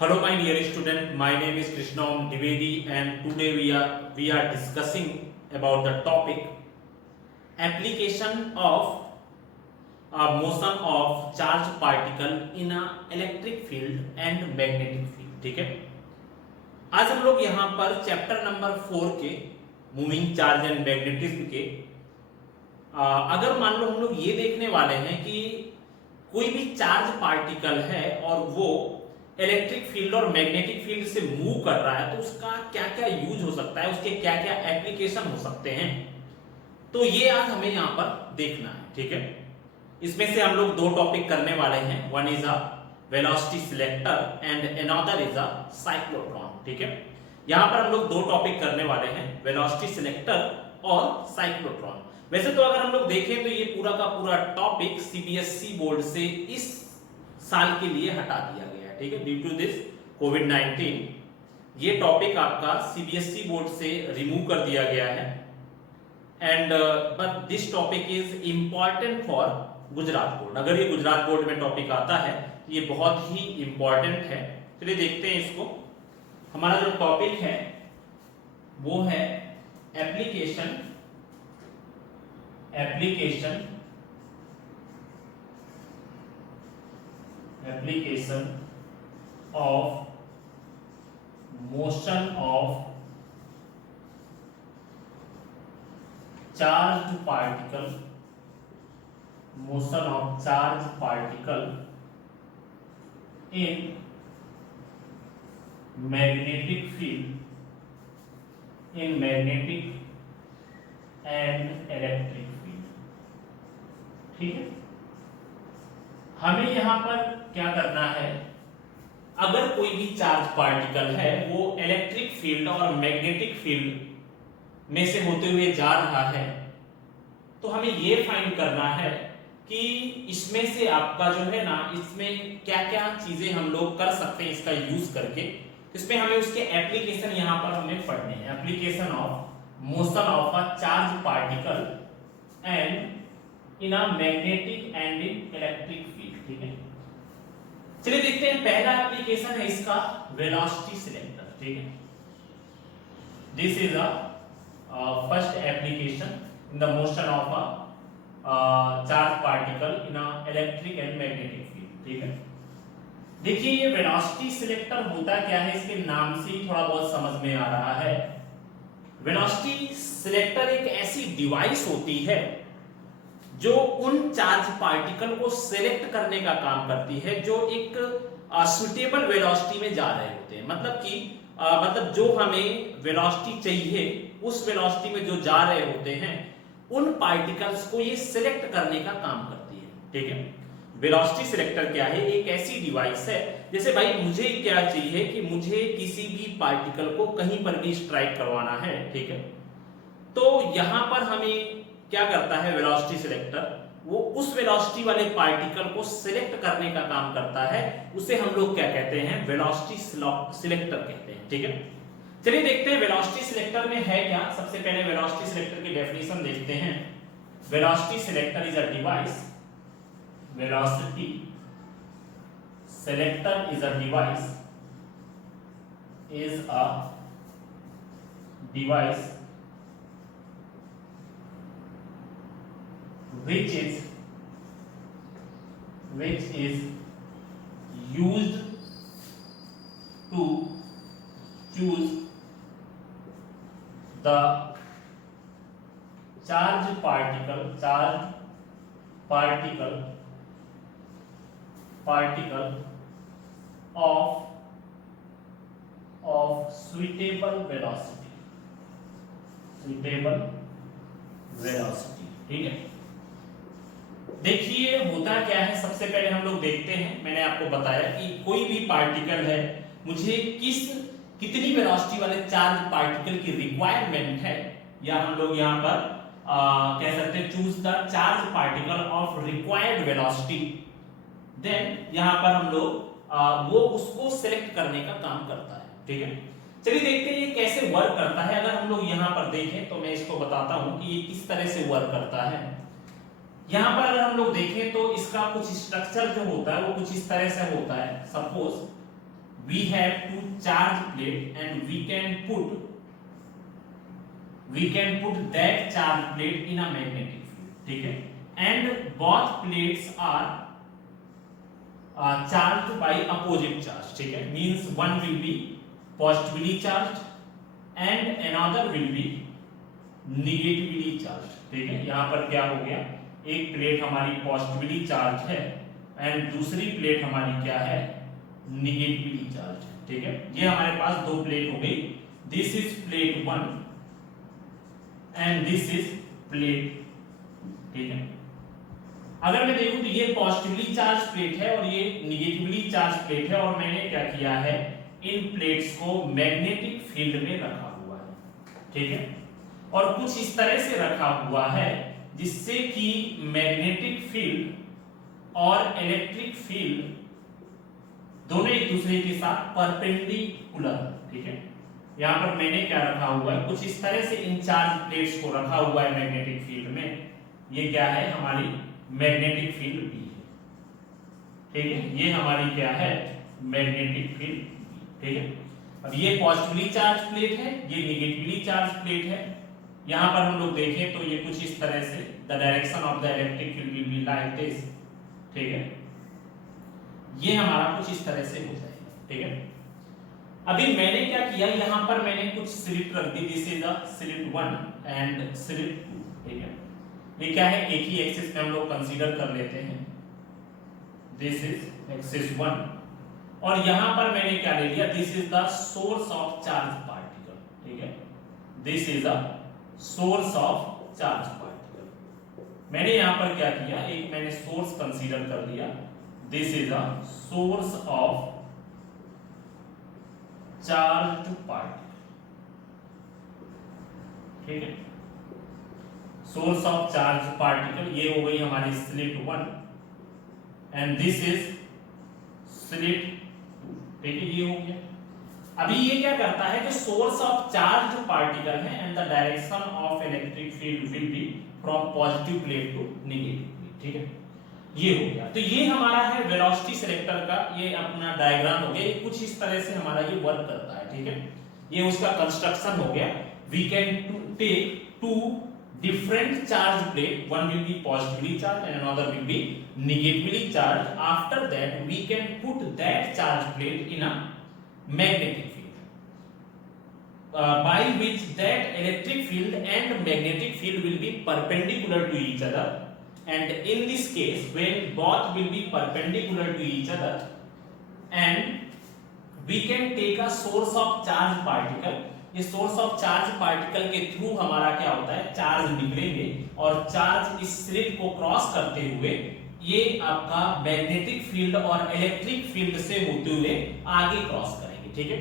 Hello, my dear student. My name is Krishnam Dwivedi, and today we are discussing about the topic application of motion of charge particle in a electric field and magnetic field. ठीक है, आज हम लोग यहाँ पर chapter number 4 के moving charge and magnetism के अगर मान लो हम लोग ये देखने वाले हैं कि कोई भी चार्ज पार्टिकल है और वो इलेक्ट्रिक फील्ड और मैग्नेटिक फील्ड से मूव कर रहा है तो उसका क्या क्या यूज हो सकता है, उसके क्या क्या एप्लीकेशन हो सकते हैं, तो ये आज हमें यहाँ पर देखना है। ठीक है, इसमें से हम लोग दो टॉपिक करने वाले हैं, one is a velocity selector and another is a cyclotron. ठीक है, यहाँ पर हम लोग दो टॉपिक करने वाले हैं, वेलोसिटी सिलेक्टर और साइक्लोट्रॉन। वैसे तो अगर हम लोग देखें तो ये पूरा का पूरा टॉपिक सीबीएसई बोर्ड से इस साल के लिए हटा दिया गया है। ठीक है, ड्यू टू दिस कोविड-19 ये टॉपिक आपका सीबीएसई बोर्ड से रिमूव कर दिया गया है and but this topic is important for Gujarat board. अगर ये गुजरात बोर्ड में टॉपिक आता है ये बहुत ही इंपॉर्टेंट है। चलिए देखते हैं इसको। हमारा जो टॉपिक है वो है application of motion of charged particle in magnetic field and electric field। ठीक है, हमें यहां पर क्या करना है, अगर कोई भी चार्ज पार्टिकल है वो इलेक्ट्रिक फील्ड और मैग्नेटिक फील्ड में से होते हुए जा रहा है तो हमें ये फाइंड करना है कि इसमें से आपका जो है ना, इसमें क्या क्या चीजें हम लोग कर सकते हैं इसका यूज करके। इसमें हमें उसके एप्लीकेशन यहां पर हमें पढ़ने हैं, application of motion of a charge particle and in a magnetic and in electric field. ठीक है, चलिए देखते हैं। पहला एप्लीकेशन है इसका वेलोसिटी सिलेक्टर। ठीक है, this is a first application in the motion of a charge particle in a electric and magnetic field. ठीक है, देखिए ये वेलोसिटी सिलेक्टर होता क्या है, इसके नाम से ही थोड़ा बहुत समझ में आ रहा है। वेलोसिटी सिलेक्टर एक ऐसी डिवाइस होती है जो उन चार्ज पार्टिकल को सिलेक्ट करने का काम करती है जो एक सुटेबल वेलोसिटी में जा रहे होते हैं। मतलब कि मतलब जो हमें वेलोसिटी चाहिए उस वेलोसिटी में जो जा रहे होते हैं उन पार्टिकल्स को ये सिलेक्ट करने का काम करती है। ठीक है, वेलोसिटी सिलेक्टर क्या है, एक ऐसी डिवाइस है, जैसे भाई मुझे क्या चाहिए कि मुझे किसी भी पार्टिकल को कहीं पर भी स्ट्राइक करवाना है। ठीक है, तो यहां पर हमें क्या करता है वेलोसिटी सिलेक्टर, वो उस वेलोसिटी वाले पार्टिकल को सिलेक्ट करने का काम करता है, उसे हम लोग क्या कहते हैं, वेलोसिटी सिलेक्टर कहते हैं। ठीक है, चलिए देखते हैं वेलोसिटी सिलेक्टर में है क्या। सबसे पहले वेलोसिटी सिलेक्टर की डेफिनेशन देखते हैं। Velocity selector is a device, velocity selector is a device which is used to choose the charge particle of suitable velocity। ठीक है, देखिए होता क्या है, सबसे पहले हम लोग देखते हैं, मैंने आपको बताया कि कोई भी पार्टिकल है, मुझे कितनी वेलोसिटी वाले चार्ज पार्टिकल की रिक्वायरमेंट है, या हम लोग यहाँ पर कह सकते हैं choose the charge particle of required velocity, then यहाँ पर हम लोग वो उसको सिलेक्ट करने का काम करता है। ठीक है, चलिए देखते हैं ये कैसे वर्क करता है। अगर हम लोग यहाँ पर देखें तो मैं इसको बताता हूं कि ये किस तरह से वर्क करता है। यहां पर अगर हम लोग देखें तो इसका कुछ स्ट्रक्चर जो होता है वो कुछ इस तरह से होता है। Suppose we have two charge plate and we can put that charge plate in a magnetic field, ठीक है, and both plates are charged by opposite charge, ठीक है, means one will be positively charged and another will be negatively charged, ठीक है। यहाँ पर क्या हो गया, एक प्लेट हमारी पॉजिटिवली चार्ज है एंड दूसरी प्लेट हमारी क्या है, नेगेटिवली चार्ज, ठीक है। ये हमारे पास दो प्लेट हो गई, this is plate 1 and this is plate, ठीक है। अगर मैं देखूं तो ये पॉजिटिवली चार्ज प्लेट है और ये नेगेटिवली चार्ज प्लेट है और मैंने क्या किया है, इन प्लेट्स को मैग्नेटिक फील्ड में रखा हुआ है, ठीक है, और कुछ इस तरह से रखा हुआ है जिससे कि मैग्नेटिक फील्ड और इलेक्ट्रिक फील्ड दोनों एक दूसरे के साथ परपेंडिकुलर, ठीक है। यहां पर मैंने क्या रखा हुआ है, कुछ इस तरह से इन चार्ज प्लेट्स को रखा हुआ है मैग्नेटिक फील्ड में, ये क्या है, हमारी मैग्नेटिक फील्ड बी है, ठीक है, ये हमारी क्या है, मैग्नेटिक फील्ड, ठीक है। अब ये पॉजिटिवली चार्ज प्लेट है, ये नेगेटिवली चार्ज प्लेट है। यहां पर हम लोग देखें तो ये कुछ इस तरह से the direction of the electric field will be like this, ठीक है, ये हमारा कुछ इस तरह से हो जाएगा, ठीक है। अभी मैंने क्या किया, यहां पर मैंने कुछ स्लिट रख दी, this is the slit 1 and slit 2, ठीक है। ये क्या है, एक ही एक्सिस में हम लोग कंसीडर कर लेते हैं, दिस इज एक्सिस 1 और यहां पर मैंने क्या ले लिया, this is the source of charge particle, ठीक है, this is the source of charge particle. मैंने यहां पर क्या किया, एक मैंने सोर्स कंसीडर कर लिया, this is the source of charge particle, ठीक है, सोर्स ऑफ चार्ज पार्टिकल, ये हो गई हमारी slit 1 and this is slit 2, ठीक है, ये हो गया। अभी ये क्या करता है कि सोर्स ऑफ चार्ज पार्टिकल है and the direction of electric field will be from positive plate to negative plate, ठीक है, ये हो गया। तो ये हमारा है वेलोसिटी सिलेक्टर का ये अपना डायग्राम हो गया, ये कुछ इस तरह से हमारा ये वर्क करता है, ठीक है, ये उसका कंस्ट्रक्शन हो गया। We can take two different charge plate, one will be positively charged and another will be negatively charged. After that we can put that charge plate in a magnetic field, by which that electric field and magnetic field will be perpendicular to each other, and in this case when both will be perpendicular to each other and we can take a source of charge particle, ये source of charge particle के through हमारा क्या होता है, charge निकलेंगे और charge इस slit को क्रॉस करते हुए ये आपका मैग्नेटिक फील्ड और इलेक्ट्रिक फील्ड से होते हुए आगे क्रॉस करेंगे, ठीक है।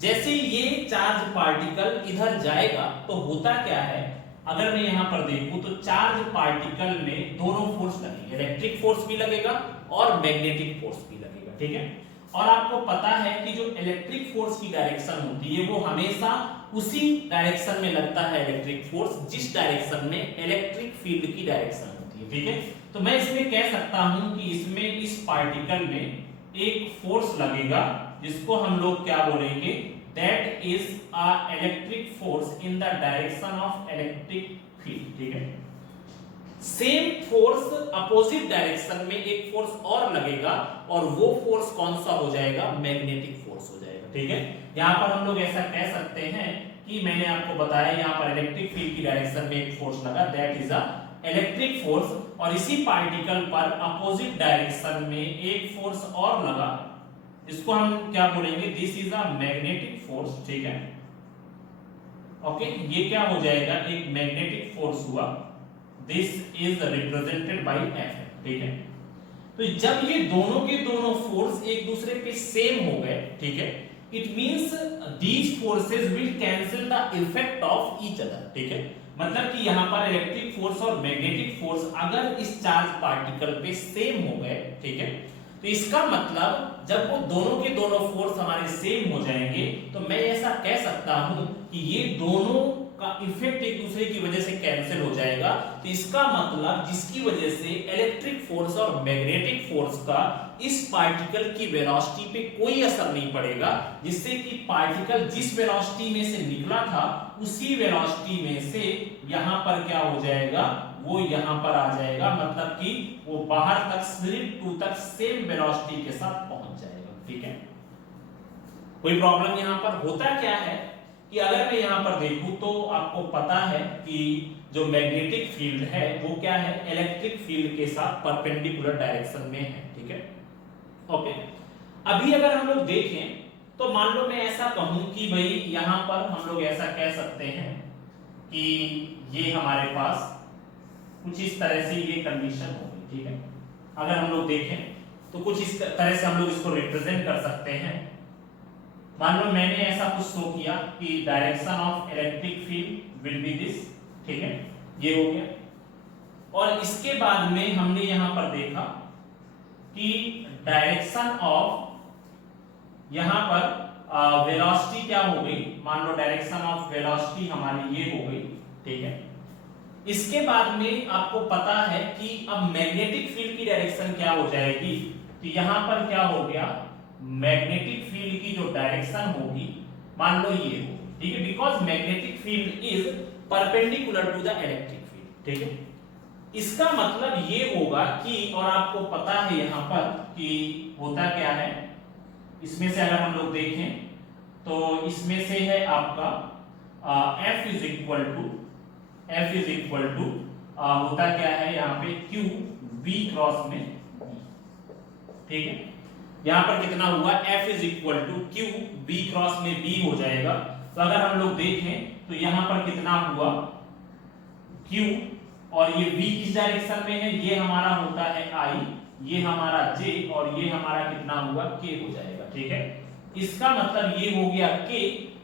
जैसे ये चार्ज पार्टिकल इधर जाएगा तो होता क्या है, अगर मैं यहां पर देखूं तो चार्ज पार्टिकल में दोनों फोर्स लगेंगे, इलेक्ट्रिक फोर्स भी लगेगा और मैग्नेटिक फोर्स भी लगेगा, ठीक है। और आपको पता है कि जो इलेक्ट्रिक फोर्स की डायरेक्शन होती है वो हमेशा उसी डायरेक्शन में लगता है इलेक्ट्रिक फोर्स जिस डायरेक्शन में इलेक्ट्रिक फील्ड की डायरेक्शन होती है, ठीक है। तो मैं इसमें कह सकता हूं कि इसमें इस पार्टिकल में एक फोर्स लगेगा जिसको हम लोग क्या बोलेंगे, that is a electric force in the direction of electric field, ठीक है। सेम फोर्स अपोजिट डायरेक्शन में एक फोर्स और लगेगा और वो फोर्स कौन सा हो जाएगा, मैग्नेटिक फोर्स हो जाएगा, ठीक है। यहां पर हम लोग ऐसा कह सकते हैं कि मैंने आपको बताया यहां पर इलेक्ट्रिक फील्ड की डायरेक्शन में एक फोर्स लगा, that is a electric force, और इसी पार्टिकल पर अपोजिट डायरेक्शन में एक फोर्स और लगा, इसको हम क्या बोलेंगे, this is a magnetic force, ठीक है, ओके। ये क्या हो जाएगा, एक मैग्नेटिक फोर्स हुआ, this is represented by F, ठीक है। तो जब ये दोनों के दोनों फोर्स एक दूसरे पे सेम हो गए, ठीक है, it means these forces will cancel the effect of each other, ठीक है। मतलब कि यहां पर इलेक्ट्रिक फोर्स और मैग्नेटिक फोर्स अगर इस चार्ज पार्टिकल पे सेम हो गए, ठीक है, तो इसका मतलब जब वो दोनों के दोनों फोर्स हमारे सेम हो जाएंगे तो मैं ऐसा कह सकता हूं कि ये दोनों का इफेक्ट एक दूसरे की वजह से कैंसिल हो जाएगा। तो इसका मतलब जिसकी वजह से इलेक्ट्रिक फोर्स और मैग्नेटिक फोर्स का इस पार्टिकल की वेलोसिटी पे कोई असर नहीं पड़ेगा, जिससे कि पार्टिकल जिस वेलोसिटी में से निकला था उसी वेलोसिटी में से यहां पर क्या हो जाएगा, वो यहां पर आ जाएगा, मतलब कि वो बाहर तक स्लिप 2 तक सेम वेलोसिटी के साथ पहुंच जाएगा। ठीक है, कोई प्रॉब्लम यहां पर होता क्या है कि अगर मैं यहां पर देखूं तो आपको पता है कि जो मैग्नेटिक फील्ड है वो क्या है, इलेक्ट्रिक फील्ड के साथ परपेंडिकुलर डायरेक्शन में है। ठीक है, ओके। अभी अगर हम लोग देखें तो मान लो मैं ऐसा कहूं कि भाई यहां पर हम लोग ऐसा कह सकते हैं कि ये हमारे पास कुछ इस तरह से ये कंडीशन होगी। ठीक है, अगर हम लोग देखें तो कुछ इस तरह से हम लोग इसको रिप्रेजेंट कर सकते हैं। मान लो मैंने ऐसा कुछ शो किया कि direction of electric field will B this. ठीक है, ये हो गया। और इसके बाद में हमने यहां पर देखा कि डायरेक्शन ऑफ यहां पर वेलोसिटी क्या हो गई, मान लो डायरेक्शन ऑफ वेलोसिटी हमारी ये हो गई। ठीक है, इसके बाद में आपको पता है कि अब मैग्नेटिक फील्ड की डायरेक्शन क्या हो जाएगी, तो यहां पर क्या हो गया, मैग्नेटिक फील्ड की जो डायरेक्शन होगी मान लो ये होगी। ठीक है, because magnetic field is perpendicular to the electric field. ठीक है, इसका मतलब ये होगा कि, और आपको पता है यहां पर कि होता क्या है, इसमें से अगर हम लोग देखें तो इसमें से है आपका F इज इक्वल टू होता क्या है यहाँ पे Q B क्रॉस में B। ठीक है, यहां पर कितना हुआ, F is equal to Q B cross में B हो जाएगा। तो अगर हम लोग देखें तो यहां पर कितना हुआ Q, और ये V किस डायरेक्शन में है, ये हमारा होता है I, ये हमारा J, और ये हमारा कितना हुआ K हो जाएगा। ठीक है, इसका मतलब ये हो गया K,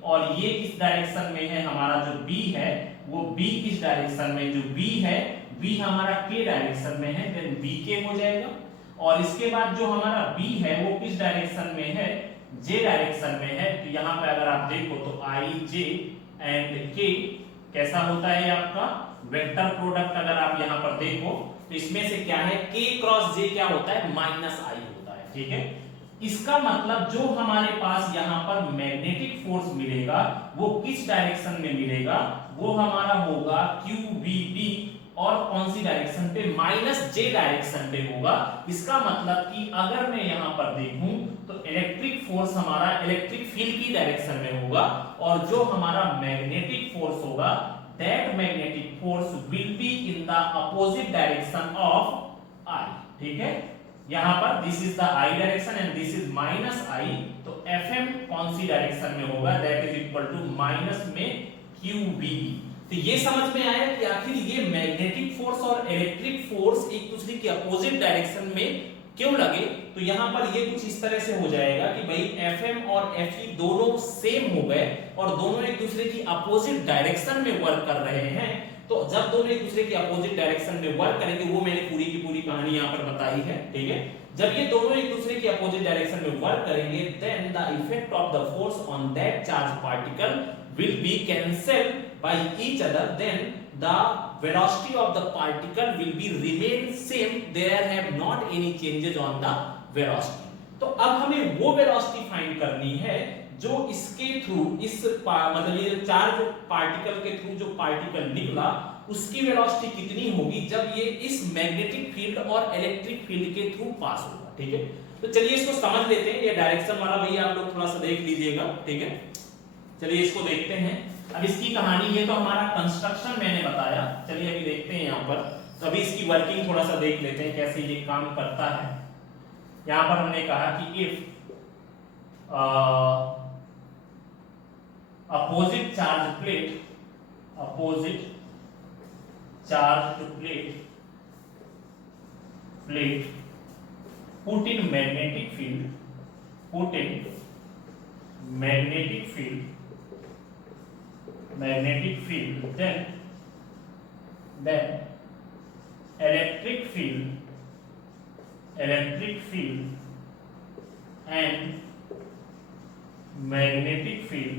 और ये किस डायरेक्शन में है, हमारा जो B है वो B किस डायरेक्शन में, जो B है B हमारा K डायरेक्शन में है, देन BK हो जाएगा। और इसके बाद जो हमारा B है वो किस डायरेक्शन में है, J डायरेक्शन में है। तो यहाँ पे अगर आप देखो तो I J एंड K कैसा होता है आपका वेक्टर प्रोडक्ट। अगर आप यहाँ पर देखो तो इसमें से क्या है, K क्रॉस J क्या होता है, माइनस I होता है। ठीक है, इसका मतलब जो हमारे पास यहाँ पर मैग्नेटिक फोर्स मिलेगा वो किस डायरेक्शन में मिलेगा, वो हमारा होगा QVB, और कौन सी डायरेक्शन पे, माइनस J डायरेक्शन पे होगा। इसका मतलब कि अगर मैं यहाँ पर देखूं तो इलेक्ट्रिक फोर्स हमारा इलेक्ट्रिक फील्ड की डायरेक्शन में होगा, और जो हमारा मैग्नेटिक फोर्स होगा that magnetic force will be in the opposite direction of I। ठीक है, यहां पर this is the I direction and this is minus I, तो FM कौन सी डायरेक्शन में होगा, that is equal to minus में QVB। तो ये समझ में आया कि आखिर ये मैग्नेटिक फोर्स और इलेक्ट्रिक फोर्स एक दूसरे के अपोजिट डायरेक्शन में क्यों लगे। तो यहां पर ये कुछ इस तरह से हो जाएगा कि भाई FM और FE दोनों सेम हो गए और दोनों एक दूसरे की अपोजिट डायरेक्शन में वर्क कर रहे हैं। तो जब दोनों एक दूसरे के अपोजिट डायरेक्शन में वर्क करेंगे, वो मैंने पूरी की पूरी कहानी यहाँ पर बताई है। ठीक है, जब ये दोनों एक दूसरे के अपोजिट डायरेक्शन में वर्क करेंगे, then the effect of the force on that charge particle will be cancelled by each other, then the velocity of the particle will be remain same, there have not any changes on the velocity। तो अब हमें वो velocity find करनी है जो इसके through, इस मतलब ये चार्ज पार्टिकल के थ्रू जो पार्टिकल निकला उसकी वेलोसिटी कितनी होगी जब ये इस मैग्नेटिक फील्ड और इलेक्ट्रिक फील्ड के थ्रू पास होगा। ठीक है, तो चलिए इसको समझ लेते हैं। ये डायरेक्शन वाला भैया आप लोग थोड़ा सा देख लीजिएगा। ठीक है, चलिए इसको देखते हैं। अब इसकी कहानी, ये तो हमारा कंस्ट्रक्शन मैंने बताया, चलिए अभी देखते हैं यहाँ पर। तो अभी इसकी वर्किंग थोड़ा सा देख लेते हैं कैसे ये काम करता है। यहाँ पर हमने कहा कि if opposite charge plate put in magnetic field, then electric field and magnetic field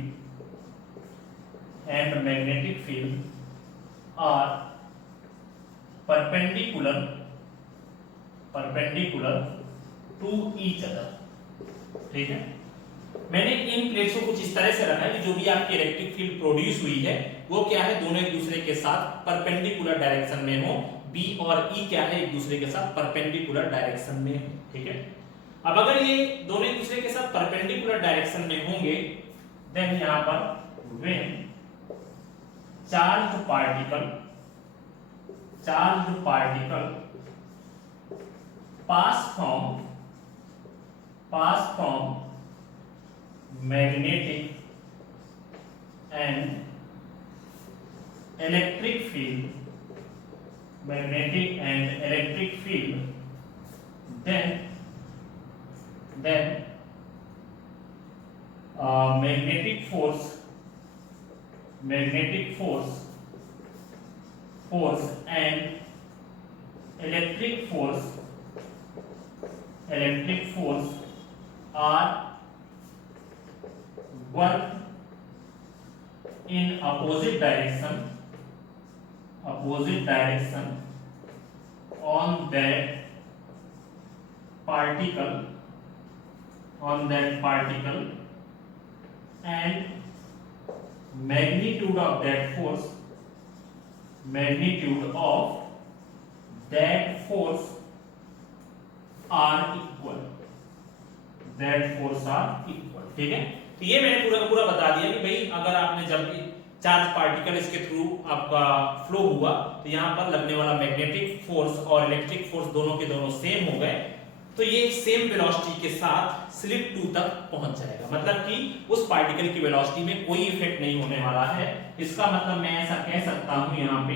and magnetic field are perpendicular to each other। ठीक है, मैंने इन प्लेट्स को कुछ इस तरह से रखा है कि जो भी आपकी इलेक्ट्रिक फील्ड प्रोड्यूस हुई है वो क्या है, दोनों एक दूसरे के साथ परपेंडिकुलर डायरेक्शन में हो। बी और ई क्या है, एक दूसरे के साथ परपेंडिकुलर डायरेक्शन में हो। ठीक है, अब अगर ये दोनों एक दूसरे के साथ परपेंडिकुलर डायरेक्शन में होंगे देन यहां पर when charged particle pass from magnetic and electric field, then magnetic force and electric force are work in opposite direction on that particle and magnitude of that force are equal। ठीक है, तो ये मैंने पूरा का पूरा बता दिया कि भाई अगर आपने जब भी चार्ज पार्टिकल इसके थ्रू आपका फ्लो हुआ तो यहाँ पर लगने वाला मैग्नेटिक फोर्स और इलेक्ट्रिक फोर्स दोनों के दोनों सेम हो गए, तो ये सेम वेलोसिटी के साथ स्लिप 2 तक पहुंच जाएगा। मतलब कि उस पार्टिकल की वेलोसिटी में कोई इफेक्ट नहीं होने वाला है। इसका मतलब मैं ऐसा कह सकता हूं यहाँ पे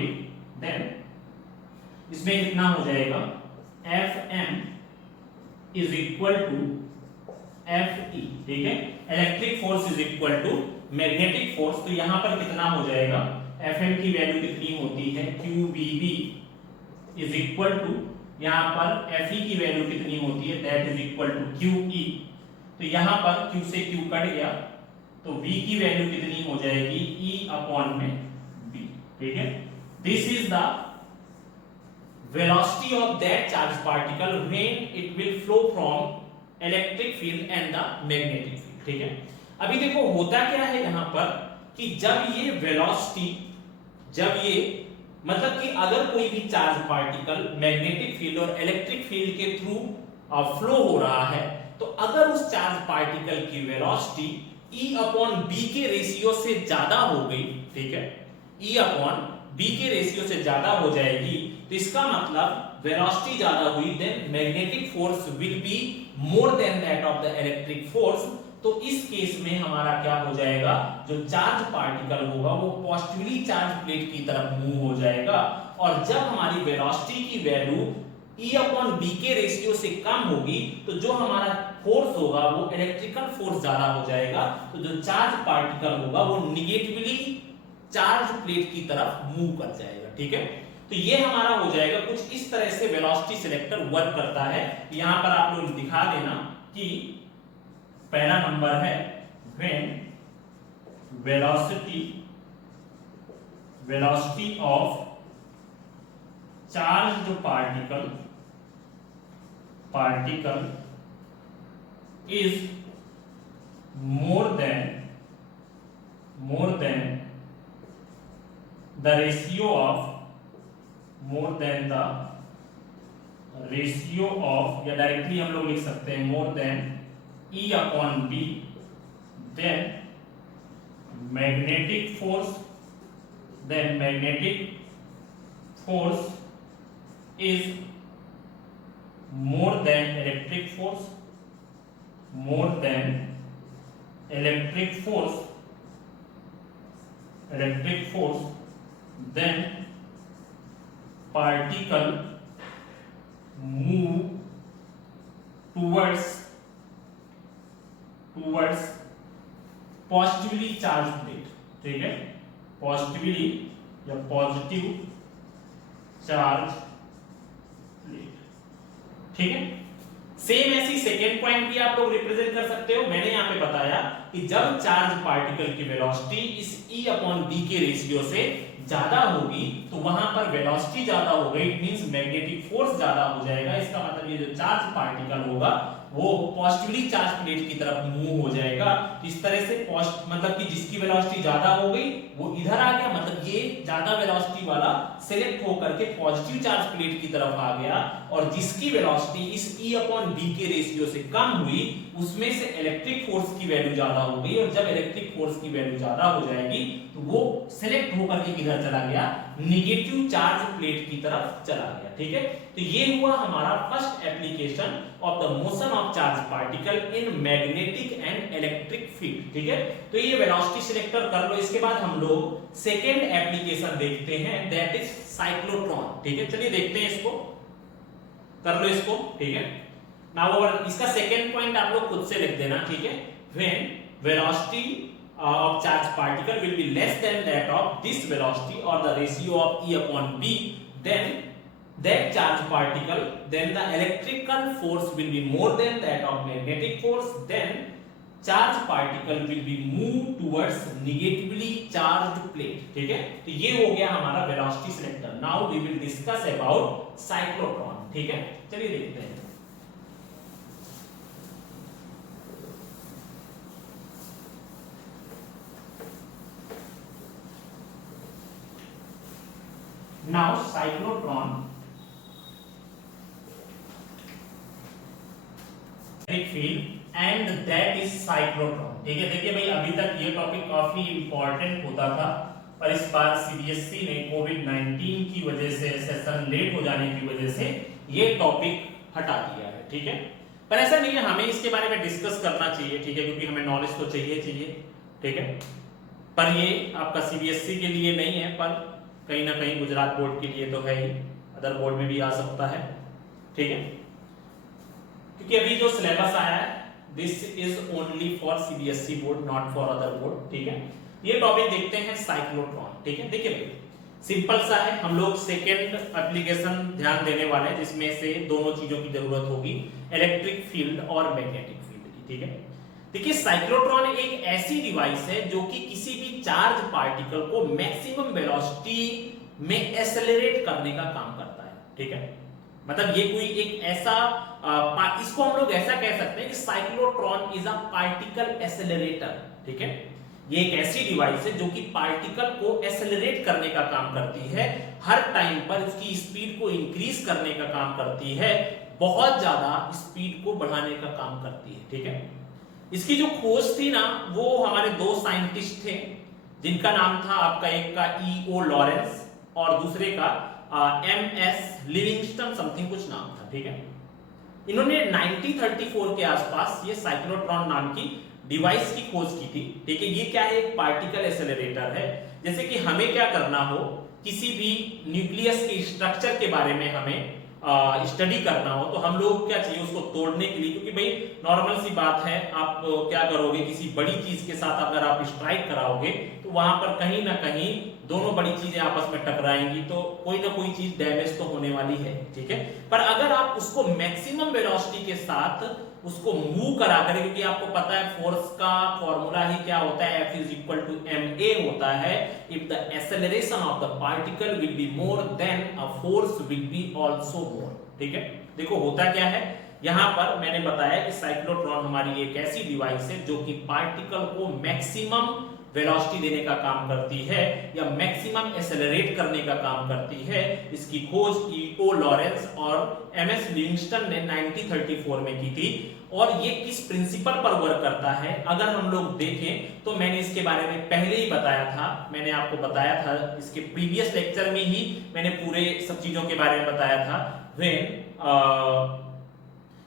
देन इसमें कितना हो जाएगा, Fm is equal to Fe। ठीक है, electric force is equal to magnetic force, तो यहां पर कितना हो जाएगा, Fm की वैल्यू कितनी होती है, QBB इज इक्वल टू, यहां पर Fe की वैल्यू कितनी होती है, that is equal to QE। तो यहां पर Q से Q कट गया तो V की वैल्यू कितनी हो जाएगी, E अपॉन में B। ठीक है, this is the velocity of that charged particle when it will flow from electric field and the magnetic field. ठीक है, अभी देखो होता क्या है यहां पर कि जब ये वेलोसिटी, मतलब कि अगर कोई भी चार्ज पार्टिकल मैग्नेटिक फील्ड और इलेक्ट्रिक फील्ड के थ्रू फ्लो हो रहा है, तो अगर उस चार्ज पार्टिकल की वेलोसिटी E अपॉन B के रेशियो से ज्यादा हो गई, ठीक है, E अपॉन B के रेशियो से ज्यादा हो जाएगी, तो इसका मतलब वेलोसिटी ज्यादा हुई, then magnetic force will be more than that of the electric force. तो इस केस में हमारा क्या हो जाएगा, जो चार्ज पार्टिकल होगा वो पॉजिटिवली चार्ज प्लेट की तरफ मूव हो जाएगा, और जब हमारी वेलोसिटी की वैल्यू E अपॉन B के रेशियो से कम होगी तो जो हमारा फोर्स होगा वो इलेक्ट्रिकल फोर्स ज्यादा हो जाएगा, तो जो चार्ज पार्टिकल होगा वो निगेटिवली चार्ज प्लेट की तरफ मूव कर जाएगा। ठीक है, तो ये हमारा हो जाएगा कुछ इस तरह से वेलोसिटी सिलेक्टर वर्क करता है। यहां पर आप लोग दिखा देना कि पहला नंबर है when velocity of charged particle is more than the ratio of या डायरेक्टली हम लोग लिख सकते हैं more than E upon B, then magnetic force is more than electric force, then particle move towards positively charged plate। ठीक है, positively या positive charge plate. ठीक है, सेम ऐसी सेकेंड पॉइंट भी आप लोग रिप्रेजेंट कर सकते हो। मैंने यहाँ पे बताया कि जब चार्ज पार्टिकल की वेलोसिटी इस E अपॉन B के रेशियो से ज्यादा होगी तो वहां पर वेलोसिटी ज्यादा हो गई, इट मींस मैग्नेटिक फोर्स ज्यादा हो जाएगा। इसका मतलब ये जो चार्ज पार्टिकल होगा वो पॉजिटिवली चार्ज प्लेट की तरफ मूव हो जाएगा। इस तरह से मतलब कि जिसकी वेलोसिटी ज्यादा हो गई वो इधर आ गया, मतलब ये ज्यादा वेलोसिटी वाला सिलेक्ट होकर के पॉजिटिव चार्ज प्लेट की तरफ आ गया, और जिसकी वेलोसिटी इस E अपॉन B के रेशियो से कम हुई उसमें से इलेक्ट्रिक फोर्स की वैल्यू ज्यादा हो गई, और जब इलेक्ट्रिक फोर्स की वैल्यू ज्यादा हो जाएगी तो वो सिलेक्ट होकर के किधर चला गया, नेगेटिव चार्ज प्लेट की तरफ चला गया। ठीक है, तो ये हुआ हमारा first application of the motion of charge particle in magnetic and electric field. ठीक है, तो ये वेलोसिटी सिलेक्टर कर लो। इसके बाद हम लोग सेकेंड एप्लीकेशन देखते हैं, दैट इज साइक्लोट्रॉन। ठीक है, चलिए देखते हैं इसको, कर लो इसको। ठीक है, नाउ इसका सेकेंड पॉइंट आप लोग खुद से लिख देना। ठीक है, when velocity of charge particle will be less than that of this velocity or the ratio of E upon B, then that charge particle, then the electrical force will be more than that of magnetic force, then charge particle will be moved towards negatively charged plate। ठीक है, तो ये हो गया हमारा velocity selector। now we will discuss about cyclotron। ठीक है, चलिए देखते हैं। Now cyclotron field and that is cyclotron। ठीक है, देखिए भाई अभी तक ये टॉपिक काफी इंपॉर्टेंट होता था, पर इस बार सीबीएसई ने कोविड-19 की वजह से, सेशन लेट हो जाने की वजह से ये टॉपिक हटा दिया है। ठीक है, पर ऐसा नहीं है, हमें इसके बारे में डिस्कस करना चाहिए। ठीक है, क्योंकि हमें नॉलेज तो चाहिए। ठीक है, पर ये आपका सीबीएसई के लिए नहीं है, पर कहीं ना कहीं गुजरात बोर्ड के लिए तो है ही, अदर बोर्ड में भी आ सकता है। ठीक है, क्योंकि अभी जो सिलेबस आया है this is only for CBSE board, not for other board. ठीक है, ये टॉपिक देखते हैं साइक्लोट्रॉन। ठीक है, देखिए भाई सिंपल सा है, हम लोग सेकेंड एप्लीकेशन ध्यान देने वाले हैं जिसमें से दोनों चीजों की जरूरत होगी, इलेक्ट्रिक फील्ड और मैग्नेटिक फील्ड की। ठीक है, देखिए साइक्लोट्रॉन एक ऐसी डिवाइस है जो कि किसी भी चार्ज पार्टिकल को मैक्सिमम वेलोसिटी में एक्सेलरेट करने का काम करता है। ठीक है, मतलब ये कोई एक ऐसा इसको हम लोग ऐसा कह सकते हैं कि cyclotron is a particle accelerator. ठीक है, ये एक ऐसी डिवाइस है जो कि पार्टिकल को एक्सेलरेट करने का काम करती है, हर टाइम पर उसकी स्पीड को इंक्रीज करने का काम करती है, बहुत ज्यादा स्पीड को बढ़ाने का काम करती है। ठीक है, इसकी जो खोज थी ना वो हमारे दो साइंटिस्ट थे जिनका नाम था आपका, एक का E.O. लॉरेंस और दूसरे का M.S. लिविंगस्टन समथिंग कुछ नाम था। ठीक है, इन्होंने 1934 के आसपास ये साइक्लोट्रॉन नाम की डिवाइस की खोज की थी। ठीक है, ये क्या है, एक पार्टिकल एक्सेलरेटर है। जैसे कि हमें क्या करना हो, किसी भी न्यूक्लियस के स्ट्रक्चर के बारे में हमें स्टडी करना हो तो हम लोग क्या चाहिए उसको तोड़ने के लिए, क्योंकि भाई नॉर्मल सी बात है, आप क्या करोगे, किसी बड़ी चीज के साथ अगर आप स्ट्राइक कराओगे तो वहां पर कहीं ना कहीं दोनों बड़ी चीजें आपस में टकराएंगी तो कोई ना कोई चीज डैमेज तो होने वाली है। ठीक है, पर अगर आप उसको मैक्सिमम वेलोसिटी के साथ उसको मूव करा करें, क्योंकि आपको पता है फोर्स का फॉर्मूला ही क्या होता है, F = ma होता है। If the acceleration of the particle will be more then a force will be also more. ठीक है, देखो होता क्या है, यहां पर मैंने बताया कि साइक्लोट्रॉन हमारी एक ऐसी डिवाइस है जो कि पार्टिकल को मैक्सिमम वेलोसिटी देने का काम करती है या मैक्सिमम एक्सेलरेट करने का काम करती है। इसकी खोज E.O. लॉरेंस और M.S. लिविंगस्टन ने 1934 में की थी। और ये किस प्रिंसिपल पर वर्क करता है अगर हम लोग देखें तो मैंने इसके बारे में पहले ही बताया था, मैंने आपको बताया था इसके प्रीवियस लेक्चर में ही मैंने पूरे सब चीजों के बारे में बताया था।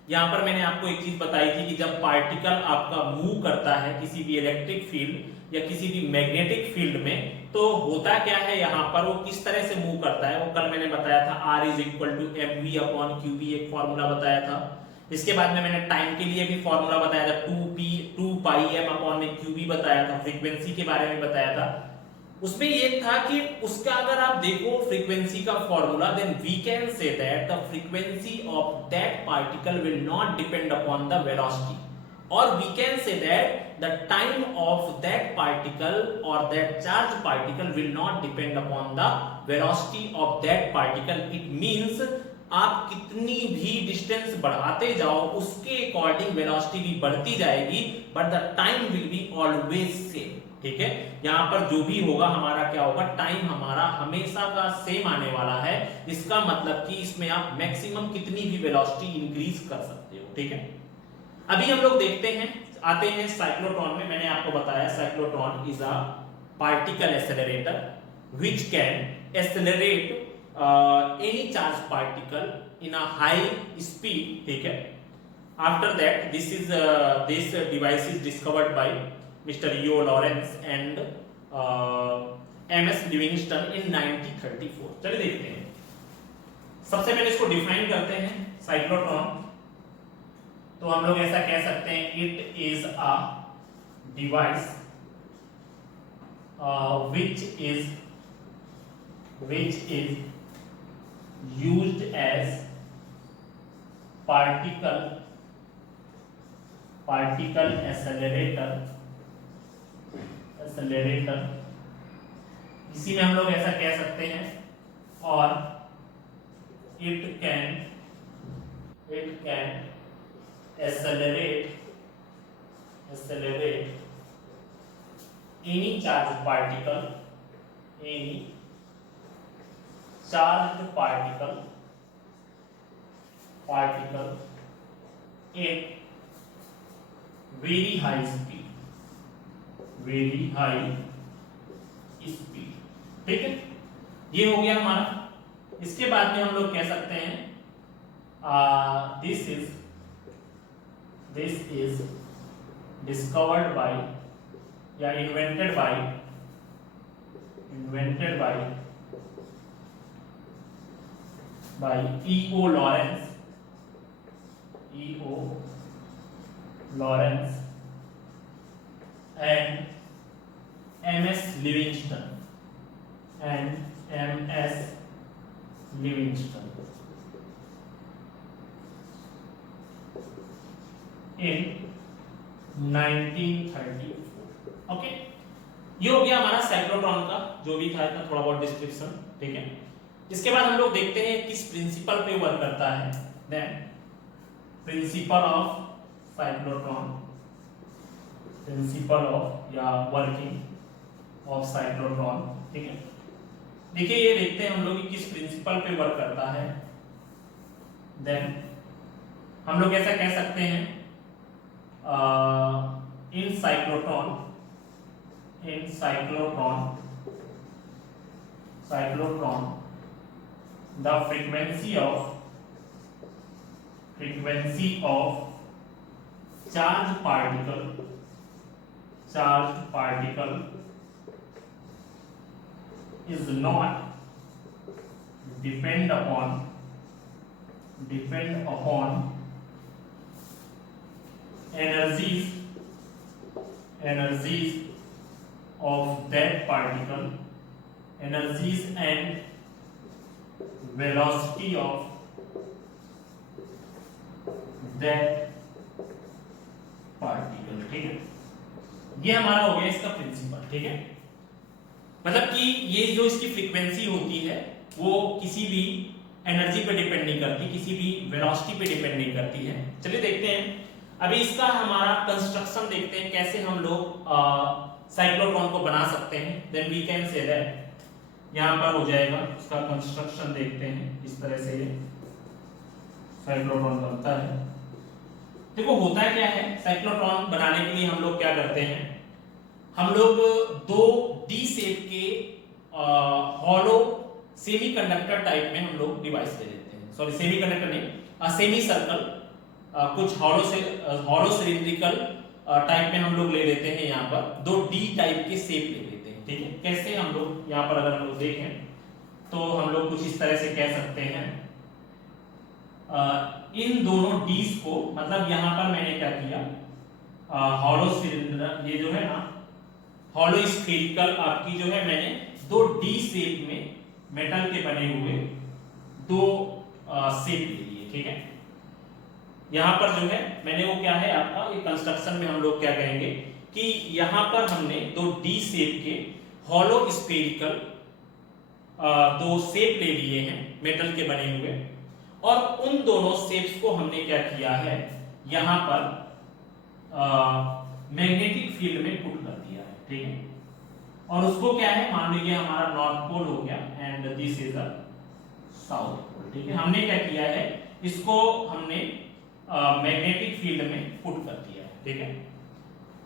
यहां पर मैंने आपको एक चीज बताई थी कि जब पार्टिकल आपका मूव करता है किसी भी इलेक्ट्रिक फील्ड या किसी भी मैग्नेटिक फील्ड में, तो होता क्या है यहाँ पर, वो किस तरह से मूव करता है वो कल मैंने बताया था, R = mv/qb एक फॉर्मूला बताया था। इसके बाद में मैंने टाइम के लिए भी फॉर्मूला बताया था, 2πm/qb बताया था, फ्रीक्वेंसी के बारे में बताया था। उसमें ये था कि उसका अगर आप देखो फ्रीक्वेंसी का formula, then we can say that the frequency of that particle will not depend upon the velocity, और we can say that the time of that particle or that charge particle will not depend upon the velocity of that particle. It means आप कितनी भी distance बढ़ाते जाओ उसके according velocity भी बढ़ती जाएगी, but the time will be always same. ठीक है, यहाँ पर जो भी होगा हमारा क्या होगा, टाइम हमारा हमेशा का सेम आने वाला है। इसका मतलब कि इसमें आप मैक्सिमम कितनी भी वेलोसिटी इंक्रीज कर सकते हो। ठीक है, अभी हम लोग देखते हैं, आते हैं साइक्लोट्रॉन में। मैंने आपको बताया cyclotron is a particle accelerator which can accelerate any charge particle in a high speed. ठीक है, after that this device is discovered by mister E O Lawrence and M S Livingston in 1934। चलिए देखते हैं, सबसे पहले इसको डिफाइन करते हैं साइक्लोट्रॉन। तो हम लोग ऐसा कह सकते हैं, it is a device which is used as particle accelerator। इसी में हम लोग ऐसा कह सकते हैं, और it can accelerate any charged particle in very high speed। ठीक है, ये हो गया हमारा। इसके बाद में हम लोग कह सकते हैं दिस इज discovered by या invented by E.O. Lawrence and M.S. Livingston in 1934। Okay, ये हो गया हमारा साइक्लोट्रॉन का जो भी था, इतना थोड़ा बहुत डिस्क्रिप्शन। ठीक है, इसके बाद हम लोग देखते हैं किस प्रिंसिपल पे वर्क करता है। Then principle of cyclotron, principle of या वर्किंग ऑफ साइक्लोट्रॉन। ठीक है, देखिए ये देखते हैं हम लोग कि किस प्रिंसिपल पे वर्क करता है। देन हम लोग ऐसा कह सकते हैं, in cyclotron the frequency of charged particle is not depend upon energies of that particle, energies and velocity of that particle। ठीक है, ये हमारा हो गया इसका प्रिंसिपल। ठीक है, मतलब कि ये जो इसकी फ्रीक्वेंसी होती है वो किसी भी एनर्जी पे डिपेंड नहीं करती, किसी भी वेलोसिटी पे डिपेंड नहीं करती है। चलिए देखते हैं, अभी इसका हमारा कंस्ट्रक्शन देखते हैं, कैसे हम लोग साइक्लोट्रॉन को बना सकते हैं। Then we can say that, यहाँ पर हो जाएगा उसका कंस्ट्रक्शन। देखते हैं इस तरह से ये साइक्लोट्रॉन बनता है। देखो होता है क्या है, साइक्लोट्रॉन बनाने के लिए हम लोग क्या करते हैं, हम लोग दो डी शेप के हॉलो सेमीकंडक्टर टाइप में हम लोग डिवाइस ले लेते हैं। सॉरी, सेमीकंडक्टर नहीं, सेमी सर्कल, कुछ हॉलो सिलिंड्रिकल टाइप में हम लोग ले लेते हैं। यहाँ पर दो डी टाइप के शेप ले लेते हैं। ठीक है, कैसे हम लोग यहाँ पर अगर हम लोग देखें तो हम लोग कुछ इस तरह से कह सकते हैं, इन दोनों डीज को, मतलब यहाँ पर मैंने क्या किया, हॉलो सिलिंडर, ये जो है ना हॉलो स्फेरिकल आपकी जो है मैंने दो डी शेप में मेटल के बने हुए दो शेप ले लिए, ठीक है। यहां पर जो है मैंने वो क्या है आपका ये कंस्ट्रक्शन में हम लोग क्या कहेंगे कि यहां पर हमने दो डी शेप के हॉलो स्फेरिकल दो शेप ले लिए हैं मेटल के बने हुए, और उन दोनों शेप्स को हमने क्या किया है यहां पर मैग्नेटिक फील्ड में पुट कर दिया है, ठीक है। और उसको क्या है मान लीजिए हमारा नॉर्थ पोल हो गया and this is the south pole, ठीक है। हमने क्या किया है इसको हमने मैग्नेटिक फील्ड में पुट कर दिया है, ठीक है।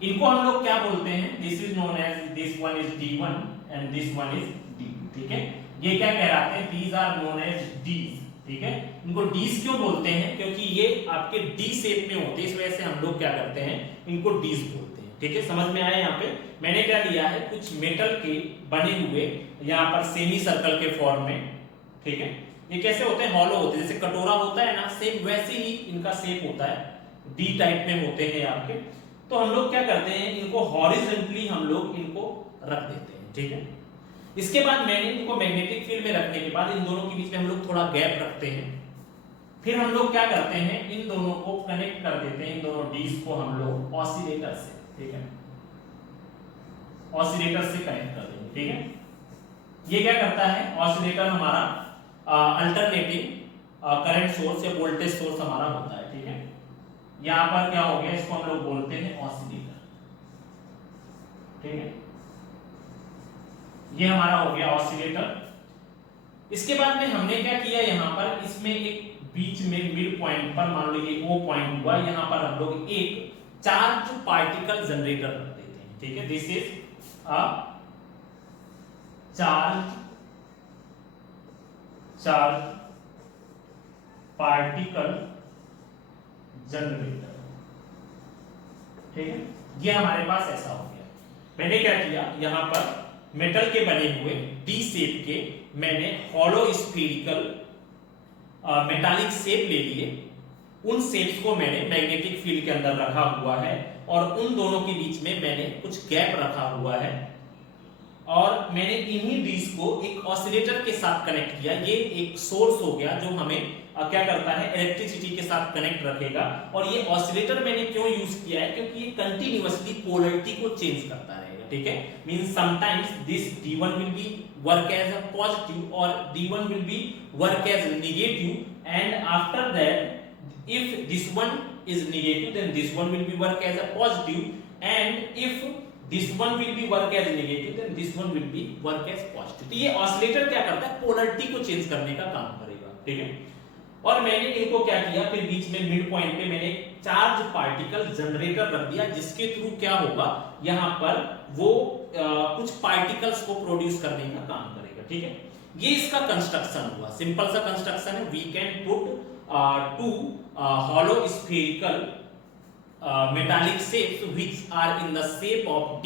इनको हम लोग क्या बोलते हैं, this is known as this one is D1 and this one is D2, ठीक है। ये क्या कहलाते हैं, these are known as dees, ठीक है। इनको डीज क्यों बोलते हैं, क्योंकि ये आपके डी शेप में होते हैं, इस वजह से हम लोग क्या करते हैं इनको डीज बोलते हैं, ठीक है। समझ में आया। यहाँ पे मैंने क्या लिया है कुछ मेटल के बने हुए यहाँ पर सेमी सर्कल के फॉर्म में, ठीक है। ये कैसे होते हैं, हॉलो होते हैं, जैसे कटोरा होता है ना सेम वैसे ही इनका शेप होता है, डी टाइप में होते हैं आपके। तो हम लोग क्या करते हैं इनको हॉरिजॉन्टली हम लोग इनको रख देते हैं, ठीक है। इसके बाद मैंने इनको मैग्नेटिक फील्ड में रखने के बाद इन दोनों के बीच में हम लोग थोड़ा गैप रखते हैं, फिर हम लोग क्या करते हैं इन दोनों को कनेक्ट कर देते हैं, इन दोनों डीज को हम लोग ऑसिलेटर से, ठीक है, ऑसिलेटर से कनेक्ट कर देंगे, ठीक है। ये क्या करता है ऑसिलेटर हमारा अल्टरनेटिंग करंट सोर्स या वोल्टेज सोर्स हमारा होता है, ठीक है। यहां पर क्या हो गया इसको हम लोग बोलते हैं ऑसिलेटर, ठीक है। ये हमारा हो गया ऑसिलेटर। इसके बाद में हमने क्या किया यहाँ पर इसमें एक बीच में मिड पॉइंट पर मान लीजिए O पॉइंट हुआ, यहाँ पर हम लोग एक चार्ज पार्टिकल जनरेटर रख देते हैं, ठीक है। This is a charge particle generator, ठीक है। ये हमारे पास ऐसा हो गया। मैंने क्या किया यहाँ पर मेटल के बने हुए डी शेप के मैंने हॉलो स्फेरिकल मेटालिक शेप ले लिए, उन शेप्स को मैंने मैग्नेटिक फील्ड के अंदर रखा हुआ है और उन दोनों के बीच में मैंने कुछ गैप रखा हुआ है और मैंने इन्हीं डीज को एक ऑसिलेटर के साथ कनेक्ट किया। ये एक सोर्स हो गया जो हमें क्या करता है इलेक्ट्रिसिटी के साथ कनेक्ट रखेगा। और ये ऑसिलेटर मैंने क्यों यूज किया है, क्योंकि ये कंटिन्यूअसली पोलैरिटी को चेंज करता रहेगा, ठीक है। Means sometimes this D1 will be work as a positive और D1 will be work as negative, and after that if this one is negative then this one will be work as a positive, and if this one will be work as negative then this one will be work as positive। तो ये oscillator क्या करता है polarity को change करने का काम करेगा, ठीक है। और मैंने इनको क्या किया फिर बीच में मिड पॉइंट पे मैंने चार्ज पार्टिकल जनरेटर रख दिया, जिसके थ्रू क्या होगा यहाँ पर वो कुछ पार्टिकल्स को प्रोड्यूस करने का काम करेगा, ठीक है। ये इसका कंस्ट्रक्शन हुआ, सिंपल सा कंस्ट्रक्शन है। We can put two hollow spherical metallic shapes which are in the shape of D,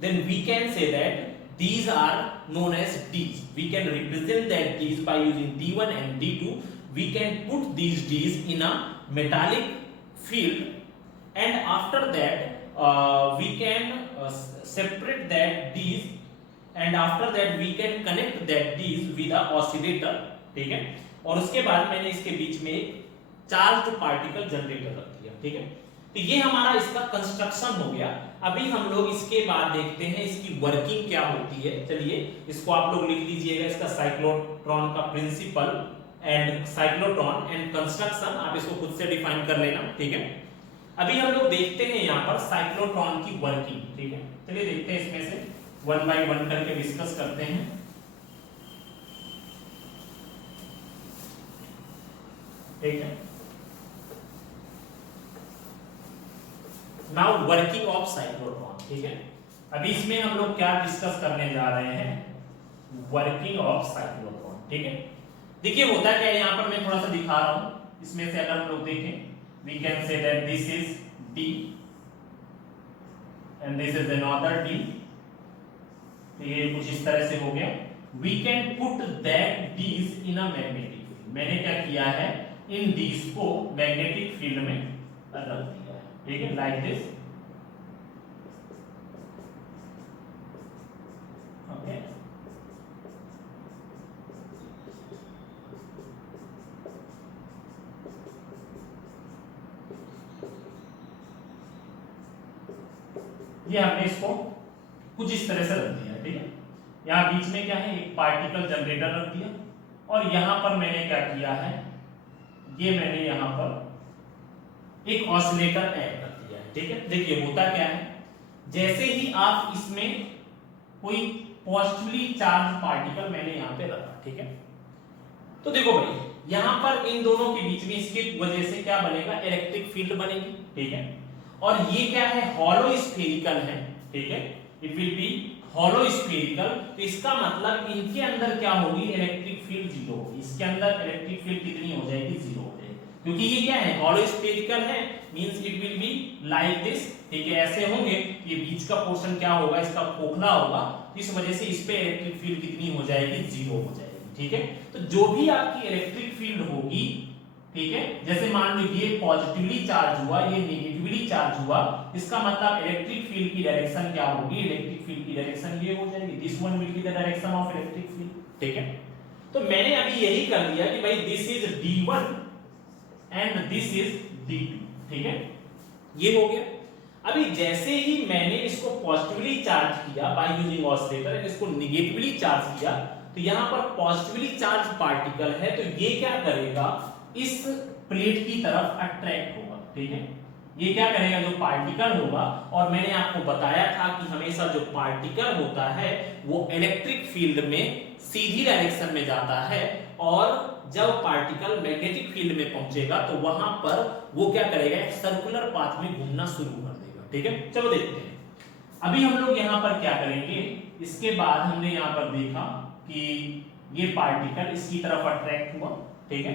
then we can say that these are known as Ds. We can represent that Ds by using D1 and D2. We can put these Ds in a metallic field, and after that we can separate that Ds, and after that we can connect that Ds with a oscillator, ठीक है। और उसके बाद मैंने इसके बीच में charge particle generator रख दिया, ठीक है। तो ये हमारा इसका कंस्ट्रक्शन हो गया। अभी हम लोग इसके बाद देखते हैं इसकी वर्किंग क्या होती है। चलिए इसको आप लोग लिख लीजिएगा, इसका साइक्लोट्रॉन का principle and cyclotron and construction आप इसको खुद से डिफाइन कर लेना, ठीक है। अभी हम लोग देखते हैं यहाँ पर साइक्लोट्रॉन की वर्किंग, ठीक है। चलिए देखते हैं इसमें से वन बाय वन करके डिस्कस करते हैं। ठीक है। नाउ वर्किंग ऑफ साइक्लोट्रॉन, ठीक है। अभी इसमें हम लोग क्या डिस्कस करने जा रहे हैं, वर्किंग ऑफ साइक्लोट्रॉन, ठीक है। देखिए होता क्या है, यहाँ पर मैं थोड़ा सा दिखा रहा हूं। इसमें से अगर हम लोग देखें we can say that this is D and this is another D। तो ये कुछ इस तरह से हो गया। We can put that D's in a magnetic field. मैंने क्या किया है इन D's को मैग्नेटिक फील्ड में रख दिया है, ठीक है, लाइक दिस। ये हमने इसको कुछ इस तरह से रख दिया, ठीक है। यहाँ बीच में क्या है, एक पार्टिकल जनरेटर रख दिया, और यहाँ पर मैंने क्या किया है, ये मैंने यहाँ पर एक ऑसिलेटर ऐड कर दिया है, ठीक है। देखिए होता क्या है, जैसे ही आप इसमें कोई पॉजिटिवली चार्ज पार्टिकल मैंने यहाँ पे रखा, ठीक है, तो देखो भाई यहाँ पर इन दोनों के बीच में इसकी वजह से क्या बनेगा, इलेक्ट्रिक फील्ड बनेगी, ठीक है। और ये क्या है, हॉलो स्फेरिकल है, ठीक है, it will be hollow spherical, तो इसका मतलब इनके अंदर क्या होगी, इलेक्ट्रिक फील्ड जीरो होगी, इसके अंदर इलेक्ट्रिक फील्ड कितनी हो जाएगी, जीरो हो जाएगी, क्योंकि ये क्या है, हॉलो स्फेरिकल है, means it will be like this, ठीक है, ऐसे होंगे, ये बीच का पोर्शन क्या होगा, इसका खोखला होगा, इस वजह से इस पे इलेक्ट्रिक फील्ड कितनी हो जाएगी, जीरो हो जाएगी, ठीक है। तो जो भी आपकी इलेक्ट्रिक फील्ड होगी, ठीक है, जैसे मान लीजिए पॉजिटिवली चार्ज हुआ, ये नेगेटिवली चार्ज हुआ, इसका मतलब इलेक्ट्रिक फील्ड की डायरेक्शन क्या होगी, इलेक्ट्रिक फील्ड की डायरेक्शन ये हो जाएगी, this one will be the direction of electric field, ठीक है। तो मैंने अभी यही कर दिया कि भाई this is d1 and this is d2, ठीक है, ये हो गया। अभी जैसे ही मैंने इसको पॉजिटिवली चार्ज किया बाय यूजिंग ऑसिलेटर एंड इसको नेगेटिवली चार्ज किया, तो यहां पर पॉजिटिवली चार्ज पार्टिकल है, तो ये क्या करेगा, इस प्लेट की तरफ अट्रैक्ट होगा, ठीक है, ये क्या करेगा, जो पार्टिकल होगा, और मैंने आपको बताया था कि हमेशा जो पार्टिकल होता है वो इलेक्ट्रिक फील्ड में सीधी डायरेक्शन में जाता है, और जब पार्टिकल मैग्नेटिक फील्ड में पहुंचेगा तो वहां पर वो क्या करेगा, एक सर्कुलर पाथ में घूमना शुरू कर देगा, ठीक है। चलो देखते हैं अभी हम लोग यहाँ पर क्या करेंगे। इसके बाद हमने यहाँ पर देखा कि ये पार्टिकल इसकी तरफ अट्रैक्ट हुआ, ठीक है।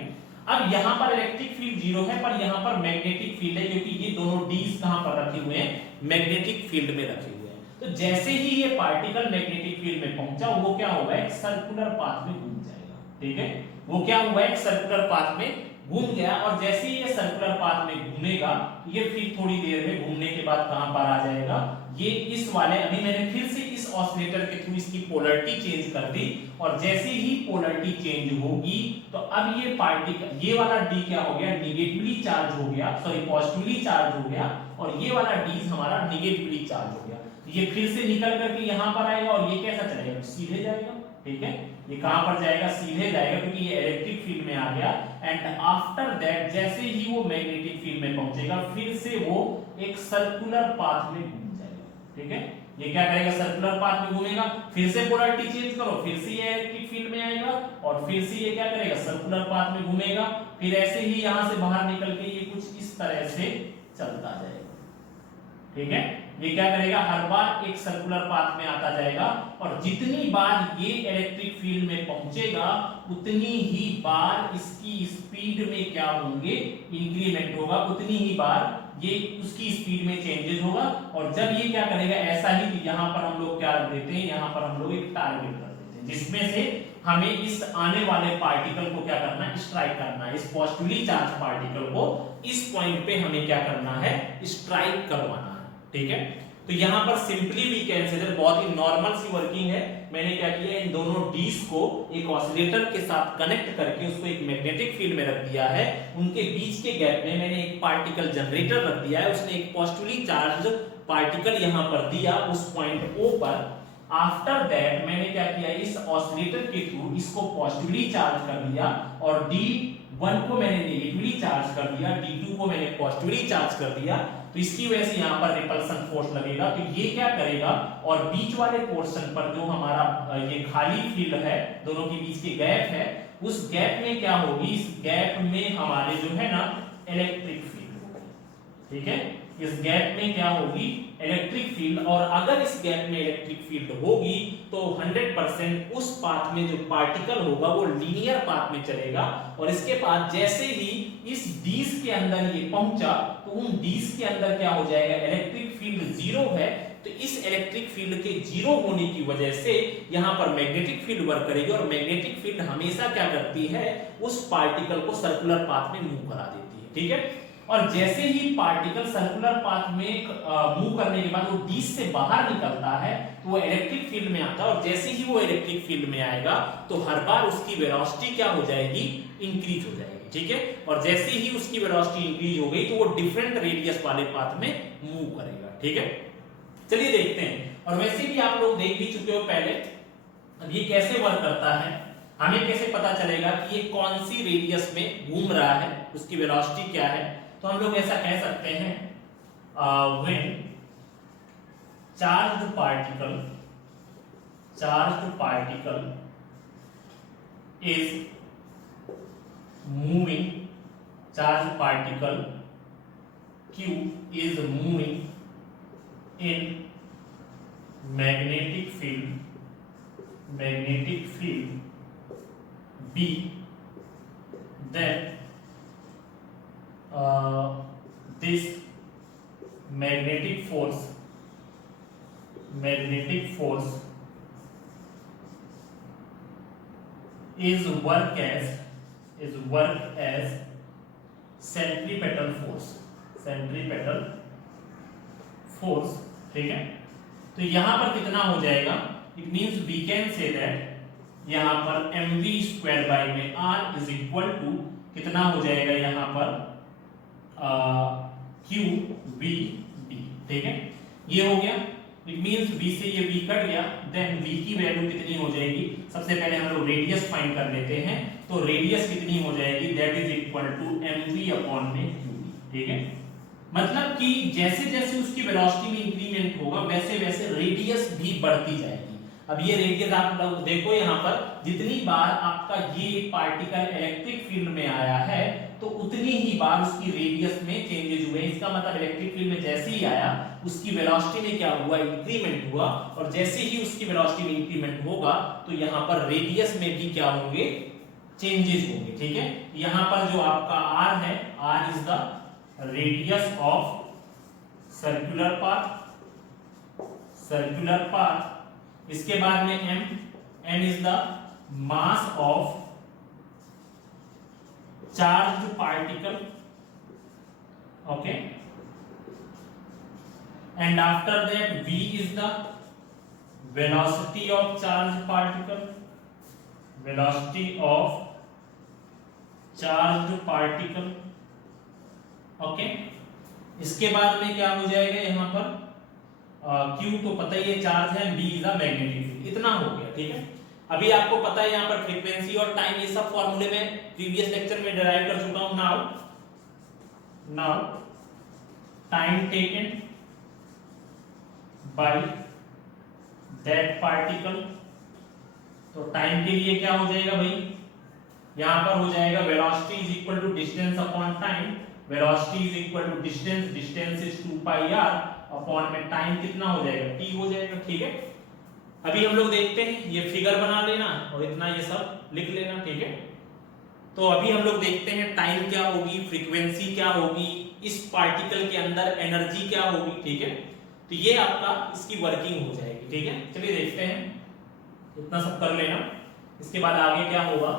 अब यहाँ पर इलेक्ट्रिक फील्ड जीरो है, पर यहाँ पर मैग्नेटिक फील्ड है, क्योंकि ये दोनों डीज कहां पर रखे हुए हैं, मैग्नेटिक फील्ड में रखे हुए हैं। तो जैसे ही ये पार्टिकल मैग्नेटिक फील्ड में पहुंचा, वो क्या होगा, एक सर्कुलर पाथ में घूम जाएगा, ठीक है, वो क्या हुआ, एक सर्कुलर पाथ में घूम गया, और जैसे ही ये सर्कुलर पाथ में घूमेगा, ये फिर थोड़ी देर में घूमने के बाद कहां पर आ जाएगा, ये इस वाले, अभी मैंने फिर से इस ऑसिलेटर के थ्रू इसकी पोलैरिटी चेंज कर दी, और जैसे ही पोलैरिटी चेंज होगी तो अब ये पार्टिकल, ये वाला डी क्या हो गया, नेगेटिवली चार्ज हो गया, सॉरी पॉजिटिवली चार्ज हो गया, और ये वाला डी हमारा नेगेटिवली चार्ज हो गया। ये फिर से निकल करके यहां पर आएगा, और ये कैसा चलेगा, सीधे जाएगा, ठीक है, ये कहां पर जाएगा, सीधे जाएगा, क्योंकि ये इलेक्ट्रिक फील्ड में आ गया। एंड आफ्टर दैट जैसे ही वो मैग्नेटिक फील्ड में पहुंचेगा, फिर से वो एक सर्कुलर पाथ में घूम जाएगा, ठीक है। ये क्या करेगा, सर्कुलर पाथ में घूमेगा, फिर से पोलैरिटी चेंज करो, फिर से ये इलेक्ट्रिक फील्ड में आएगा, और फिर से ये क्या करेगा, सर्कुलर पाथ में घूमेगा, फिर ऐसे ही यहां से बाहर निकल के ये कुछ इस तरह से चलता जाएगा, ठीक है। ये क्या करेगा, हर बार एक सर्कुलर पाथ में आता जाएगा, और जितनी बार ये इलेक्ट्रिक फील्ड में पहुंचेगा, उतनी ही बार इसकी स्पीड में क्या होंगे, इंक्रीमेंट होगा, उतनी ही बार ये उसकी स्पीड में चेंजेस होगा। और जब ये क्या करेगा, ऐसा ही कि यहाँ पर हम लोग क्या रख देते हैं, यहाँ पर हम लोग एक टारगेट रख देते हैं, जिसमें से हमें इस आने वाले पार्टिकल को क्या करना है, स्ट्राइक करना है, इस पॉजिटिवली चार्ज पार्टिकल को इस पॉइंट पे हमें क्या करना है, स्ट्राइक करवाना है, ठीक है। तो यहां पर सिंपली वी कैन से बहुत ही नॉर्मल सी वर्किंग है। मैंने क्या किया, इन दोनों डीज को एक ऑसिलेटर के साथ कनेक्ट करके उसको एक मैग्नेटिक फील्ड में रख दिया है। उनके बीच के गैप में मैंने एक पार्टिकल जनरेटर रख दिया है, उसने एक पॉजिटिवली चार्ज पार्टिकल यहां पर दिया उस पॉइंट ओ पर। आफ्टर दैट मैंने क्या किया, इस ऑसिलेटर के थ्रू इसको पॉजिटिवली चार्ज कर दिया, और D1 को मैंने नेगेटिवली चार्ज कर दिया, D2 को मैंने पॉजिटिवली चार्ज कर दिया। तो इसकी वजह से यहाँ पर रिपल्सन फोर्स लगेगा, तो ये क्या करेगा, और बीच वाले पोर्शन पर जो हमारा ये खाली फील्ड है, दोनों के बीच के गैप है, उस गैप में क्या होगी, इस गैप में हमारे जो है ना इलेक्ट्रिक फील्ड होगी, ठीक है। इस गैप में क्या होगी, इलेक्ट्रिक फील्ड, और अगर इस गैप में इलेक्ट्रिक फील्ड होगी तो 100% उस पाथ में जो पार्टिकल होगा वो लीनियर पाथ में चलेगा, और इसके बाद जैसे ही इस डीज के अंदर ये पहुंचा तो उन डीज के अंदर क्या हो जाएगा, इलेक्ट्रिक फील्ड जीरो है, तो इस इलेक्ट्रिक फील्ड के जीरो होने की वजह से यहां पर मैग्नेटिक फील्ड वर्क करेगी, और मैग्नेटिक फील्ड हमेशा क्या करती है, उस पार्टिकल को सर्कुलर पाथ में मूव करा देती है, ठीक है। और जैसे ही पार्टिकल सर्कुलर पाथ में मूव करने के बाद वो डीज से बाहर निकलता है तो वो इलेक्ट्रिक फील्ड में आता है, और जैसे ही वो इलेक्ट्रिक फील्ड में आएगा तो हर बार उसकी वेलोसिटी क्या हो जाएगी, इंक्रीज हो जाएगी, ठीक है। और जैसे ही उसकी वेलोसिटी इंक्रीज हो गई तो वो डिफरेंट रेडियस वाले पाथ में मूव करेगा, ठीक है। चलिए देखते हैं। और वैसे भी आप लोग देख भी चुके हो पहले, अब ये कैसे वर्क करता है, हमें कैसे पता चलेगा कि ये कौन सी रेडियस में घूम रहा है, उसकी वेलोसिटी क्या है। तो हम लोग ऐसा कह सकते हैं, when charged particle is moving, charged particle Q is moving in magnetic field B, then this magnetic force is work as centripetal force, ठीक है। तो यहां पर कितना हो जाएगा, it means we can say that यहां पर mv स्क्वायर बाय में r इज इक्वल टू कितना हो जाएगा यहां पर q v d, ठीक है। ये हो गया, इट मींस v से ये v कट गया, देन v की वैल्यू कितनी हो जाएगी, सबसे पहले हम लोग रेडियस फाइंड कर लेते हैं। तो रेडियस कितनी हो जाएगी, that is equal to mv upon में qd, ठीक है। मतलब कि जैसे जैसे उसकी वेलोसिटी में इंक्रीमेंट होगा वैसे वैसे रेडियस भी बढ़ती जाएगी। अब ये रेडियस आप लोग देखो यहाँ पर, जितनी बार आपका ये पार्टिकल इलेक्ट्रिक फील्ड में आया है तो उतनी ही बार उसकी रेडियस में चेंजेस हुए। इसका मतलब इलेक्ट्रिक फील्ड में जैसे ही आया उसकी वेलोसिटी में क्या हुआ, इंक्रीमेंट हुआ, और जैसे ही उसकी वेलोसिटी में इंक्रीमेंट होगा तो यहाँ पर रेडियस में भी क्या होंगे, चेंजेस होंगे, ठीक है। यहाँ पर जो आपका r है, r is the radius of circular path, इसके बाद में m is the mass of charged particle, okay, and after that v is the velocity of charged particle, okay. इसके बाद में क्या हो जाएगा यहाँ पर Q तो पता ही है चार्ज है, B is the magnetic field, इतना हो गया, ठीक है। अभी आपको पता है यहाँ पर फ्रीक्वेंसी और टाइम, ये सब फॉर्मूले में प्रीवियस लेक्चर में डिराइव कर चुका हूं। Now time taken by that particle, तो टाइम के लिए क्या हो जाएगा भाई, यहां पर हो जाएगा velocity is equal to distance upon time, velocity is equal to distance is 2 pi r upon में टाइम कितना हो जाएगा, t हो जाएगा, ठीक है। अभी हम लोग देखते हैं, ये फिगर बना लेना और इतना ये सब लिख लेना, ठीक है। तो अभी हम लोग देखते हैं टाइम क्या होगी, फ्रीक्वेंसी क्या होगी, इस पार्टिकल के अंदर एनर्जी क्या होगी, ठीक है। तो ये आपका इसकी वर्किंग हो जाएगी, ठीक है। चलिए देखते हैं, इतना सब कर लेना, इसके बाद आगे क्या होगा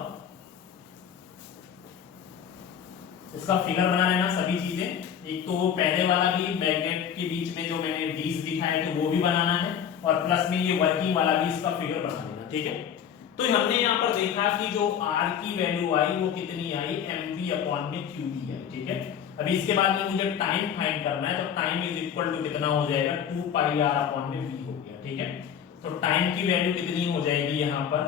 इसका फिगर बना लेना, सभी चीजें। एक तो पहले वाला भी मैग्नेट के बीच में जो मैंने डीज दिखाए थे वो भी बनाना है, और प्लस में ये वर्किंग वाला भी इसका फिगर बना लेना, ठीक है। तो हमने यहाँ पर देखा कि जो r की वैल्यू आई वो कितनी आई, mv अपॉन में qd आई, ठीक है। अभी इसके बाद में मुझे टाइम फाइंड करना है, तो टाइम इज इक्वल टू कितना हो जाएगा, 2 पाई r अपॉन में v हो गया, ठीक है। तो टाइम की वैल्यू कितनी हो जाएगी यहाँ पर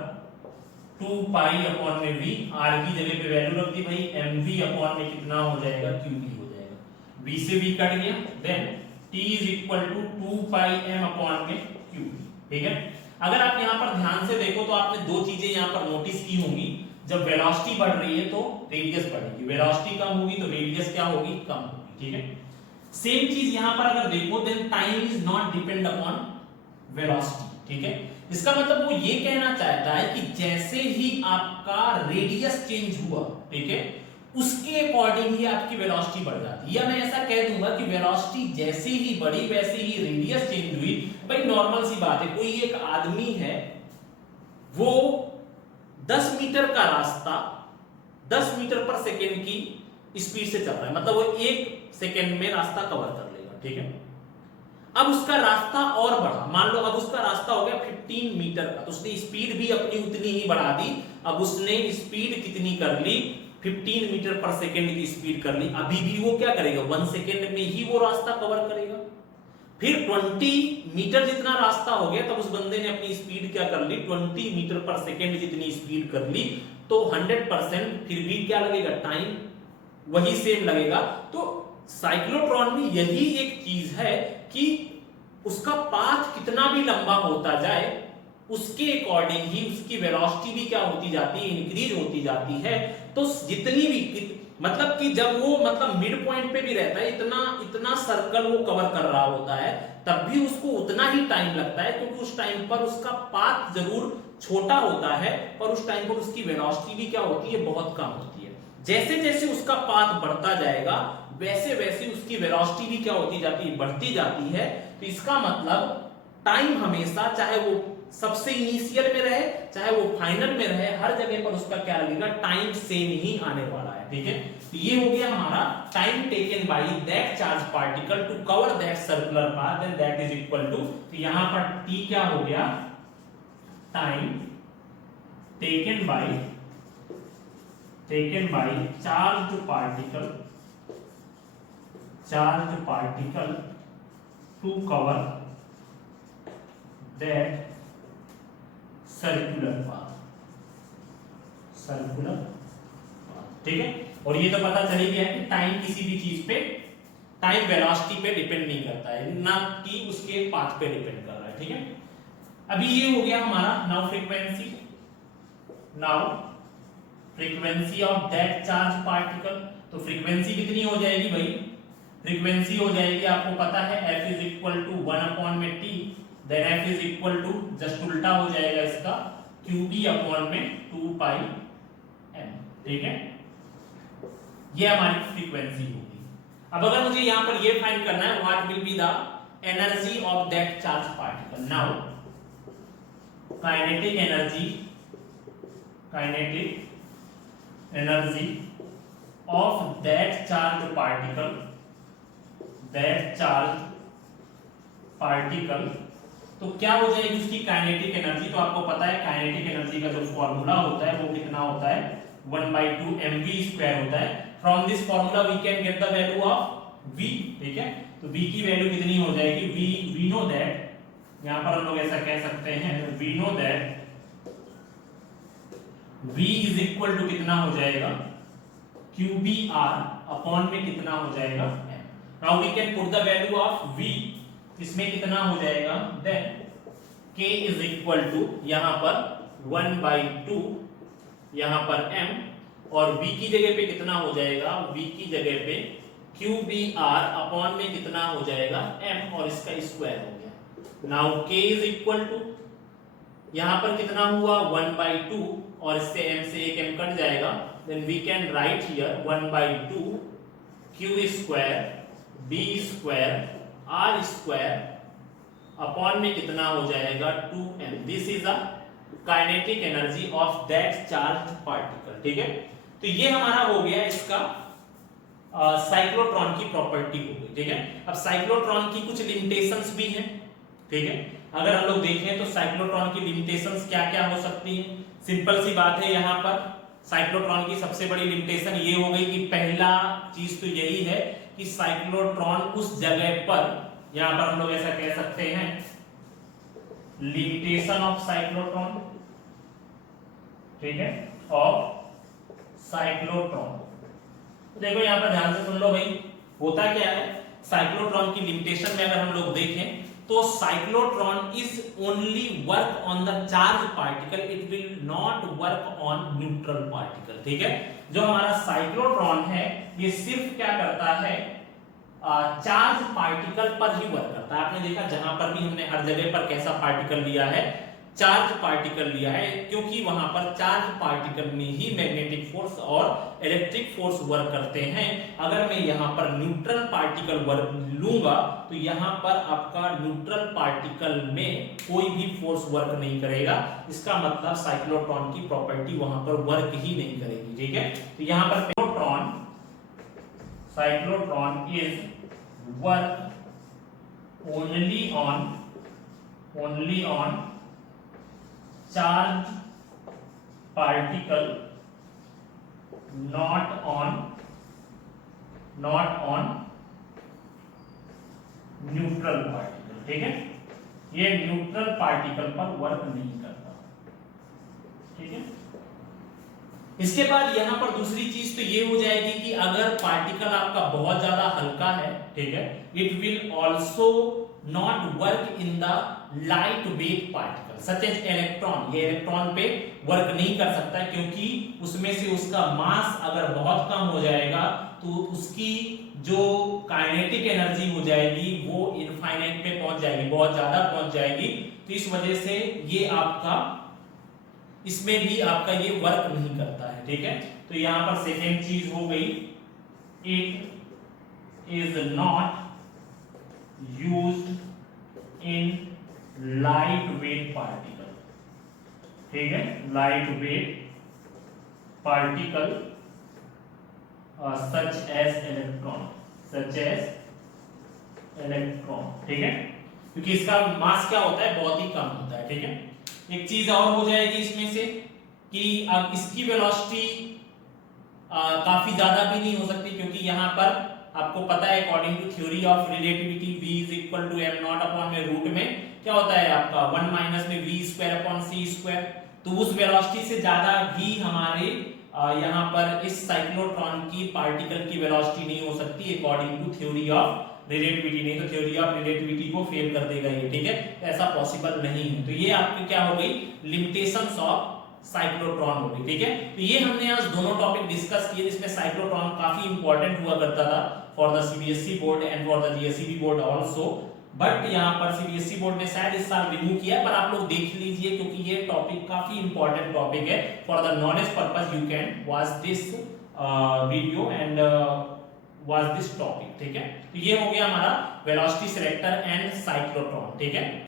2 पाई अपॉन में v, r की जगह पे वैल्यू रख दी भाई, mv अपॉन में कितना हो जाएगा, qd हो जाएगा, v से v कट गया, then t is equal to 2 pi m upon में qd, ठीक है। अगर आप यहाँ पर ध्यान से देखो तो आपने दो चीजें यहाँ पर नोटिस की होंगी, जब वेलोसिटी बढ़ रही है तो रेडियस बढ़ेगी, वेलोसिटी कम होगी तो रेडियस क्या होगी, कम होगी, ठीक है। सेम चीज यहाँ पर अगर देखो, then time is not depend upon velocity, ठीक है। इसका मतलब वो ये कहना चाहता है कि जैसे ही आपका रेडियस चेंज हुआ, ठीक है, उसके अकॉर्डिंग ही आपकी वेलोसिटी बढ़ जाती है। या मैं ऐसा कह दूंगा कि वेलोसिटी जैसे ही बढ़ी वैसे ही रेडियस चेंज हुई। भाई नॉर्मल सी बात है, कोई एक आदमी है वो 10 मीटर का रास्ता 10 मीटर पर सेकेंड की स्पीड से चल रहा है, मतलब वो 1 सेकेंड में रास्ता कवर कर लेगा, ठीक है। अब उसका रास्ता और बढ़ा, मान लो अब उसका रास्ता हो गया 15 मीटर का, तो उसने स्पीड भी अपनी उतनी ही बढ़ा दी। अब उसने स्पीड कितनी कर ली, 15 मीटर पर सेकेंड की स्पीड कर ली। अभी भी वो क्या करेगा, 1 सेकेंड में ही वो रास्ता कवर करेगा। फिर 20 मीटर जितना रास्ता हो गया, तब उस बंदे ने अपनी स्पीड क्या कर ली, 20 मीटर पर सेकेंड जितनी स्पीड कर ली, तो 100% फिर भी क्या लगेगा, टाइम वही सेम लगेगा। तो साइक्लोट्रॉन में यही एक चीज है कि उसका पाथ कितना भी लंबा होता जाए, उसके अकॉर्डिंग ही उसकी वेलोसिटी भी क्या होती जाती है, इंक्रीज होती जाती है। तो जितनी भी मतलब कि जब वो मतलब मिड पॉइंट पे भी रहता है, इतना सर्कल वो कवर कर रहा होता है, तब भी उसको उतना ही टाइम लगता है, क्योंकि उस टाइम पर उसका पाथ जरूर छोटा होता है, पर उस टाइम पर उसकी वेलोसिटी भी क्या होती है, बहुत कम होती है। जैसे जैसे उसका पाथ बढ़ता जाएगा, वैसे वैसे उसकी वेलोसिटी भी क्या होती जाती है, बढ़ती जाती है। तो इसका मतलब टाइम हमेशा, चाहे वो सबसे इनिशियल में रहे चाहे वो फाइनल में रहे, हर जगह पर उसका क्या लगेगा, टाइम सेम ही आने वाला है। ठीक है, तो ये हो गया हमारा time taken by that charge particle to cover that circular path, then that is equal to, तो यहां पर t क्या हो गया, time taken by charge particle to cover that circular path. ठीक है, और ये तो पता चल ही गया कि टाइम किसी भी चीज पे, टाइम वेलोसिटी पे डिपेंड नहीं करता है, ना कि उसके पाथ पे डिपेंड कर रहा है। ठीक है, अभी ये हो गया हमारा now frequency of that charge particle. तो फ्रीक्वेंसी कितनी हो जाएगी भाई, फ्रीक्वेंसी हो जाएगी, आपको पता है f is equal to 1/t, then f is equal to, just उल्टा हो जाएगा इसका, qb अपॉन में 2πm। ठीक है, ये हमारी फ्रीक्वेंसी होगी। अब अगर मुझे यहां पर ये फाइंड करना है, what will be the energy of that charge particle. Now kinetic energy of that charge particle, तो क्या हो जाएगी उसकी काइनेटिक एनर्जी। तो आपको पता है काइनेटिक एनर्जी का जो फॉर्मूला होता है वो कितना होता है, 1/2 mv² होता है। From this formula we can get the value of v। ठीक है, तो v की वैल्यू कितनी हो जाएगी, वी नो दैट, यहां पर हम लोग ऐसा कह सकते हैं, we know that v is equal to कितना हो जाएगा, qbr अपॉन में कितना हो जाएगा, m। Now we can put the value of v, इसमें कितना हो जाएगा, then k is equal to यहां पर 1/2, यहां पर m, और v की जगह पे कितना हो जाएगा, v की जगह पे qbr अपॉन में कितना हो जाएगा, m, और इसका स्क्वायर हो गया। Now k is equal to, यहां पर कितना हुआ 1/2, और इससे m से एक m कट जाएगा, then we can write here 1/2 q square b square r square upon में कितना हो जाएगा 2m। This is a kinetic energy of that charge particle. ठीक है, तो ये हमारा हो गया इसका साइक्लोट्रॉन की प्रॉपर्टी हो गई। ठीक है, अब साइक्लोट्रॉन की कुछ लिमिटेशंस भी हैं। ठीक है, अगर हम लोग देखें तो साइक्लोट्रॉन की लिमिटेशंस क्या क्या हो सकती हैं, सिंपल सी बात है, यहाँ पर साइक्लोट्रॉन की सबसे बड़ी लिमिटेशन ये हो गई कि पहला चीज तो यही है कि साइक्लोट्रॉन उस जगह पर, यहां पर हम लोग ऐसा कह सकते हैं, लिमिटेशन ऑफ साइक्लोट्रॉन। ठीक है, ऑफ साइक्लोट्रॉन, तो देखो यहां पर ध्यान से सुन लो भाई, होता क्या है साइक्लोट्रॉन की लिमिटेशन में अगर हम लोग देखें तो cyclotron is only work on the charge particle, it will not work on neutral particle. ठीक है, जो हमारा साइक्लोट्रॉन है ये सिर्फ क्या करता है, चार्ज पार्टिकल पर ही वर्क करता है। आपने देखा जहां पर भी हमने हर जगह पर कैसा पार्टिकल लिया है, चार्ज पार्टिकल लिया है, क्योंकि वहां पर चार्ज पार्टिकल में ही मैग्नेटिक फोर्स और इलेक्ट्रिक फोर्स वर्क करते हैं। अगर मैं यहां पर न्यूट्रल पार्टिकल वर्क लूंगा तो यहां पर आपका न्यूट्रल पार्टिकल में कोई भी फोर्स वर्क नहीं करेगा, इसका मतलब साइक्लोट्रॉन की प्रॉपर्टी वहां पर वर्क ही नहीं करेगी। ठीक है, तो यहां पर cyclotron is work only on charge particle, not on neutral neutral particle, ठीक है, ये न्यूट्रल पार्टिकल पर वर्क नहीं करता, ठीक है। इसके बाद यहां पर दूसरी चीज तो ये हो जाएगी कि अगर पार्टिकल आपका बहुत ज्यादा हल्का है, ठीक है, it will also not work in the light weight particle such as electron, ये इलेक्ट्रॉन पे वर्क नहीं कर सकता क्योंकि उसमें से उसका मास अगर बहुत कम हो जाएगा तो उसकी जो काइनेटिक एनर्जी हो जाएगी वो इनफाइनाइट पे पहुंच जाएगी, बहुत ज्यादा पहुंच जाएगी। तो इस वजह से ये आपका इसमें भी आपका ये वर्क नहीं करता है, ठीक है। तो यहां पर सेकेंड चीज हो गई, it is not used in light weight particle, ठीक है, light weight particle such as electron, such as electron, ठीक है, क्योंकि इसका मास क्या होता है, बहुत ही कम होता है, ठीक है। एक चीज और हो जाएगी इसमें से कि अब इसकी वेलोसिटी काफी ज्यादा भी नहीं हो सकती क्योंकि यहां पर आपको पता है according to theory of relativity v is equal to m naught upon में रूट में क्या होता है आपका 1 माइनस में v square upon c square. तो उस वेलोसिटी से ज्यादा भी हमारे यहाँ पर इस साइक्लोट्रॉन की पार्टिकल की वेलोसिटी नहीं हो सकती according to theory of relativity, नहीं तो थ्योरी ऑफ रिलेटिविटी को फेल कर देगा ये, ठीक है, तो ऐसा पॉसिबल नहीं है। तो ये आपकी क्या हो गई, लिमिटेशंस ऑफ साइक्लोट्रॉन हो गई, ठीक है। तो ये हमने आज दोनों टॉपिक डिस्कस किए जिसमें साइक्लोट्रॉन काफी इंपॉर्टेंट हुआ करता था for the CBSE board and for the GSEB board also, but यहाँ पर सीबीएसई बोर्ड ने शायद इस साल रिमूव किया है, पर आप लोग देख लीजिए क्योंकि ये टॉपिक काफी इंपॉर्टेंट टॉपिक है for the knowledge purpose. You can watch this video and watch this topic, ठीक है। तो ये हो गया हमारा वेलोसिटी सिलेक्टर एंड साइक्लोट्रॉन, ठीक है।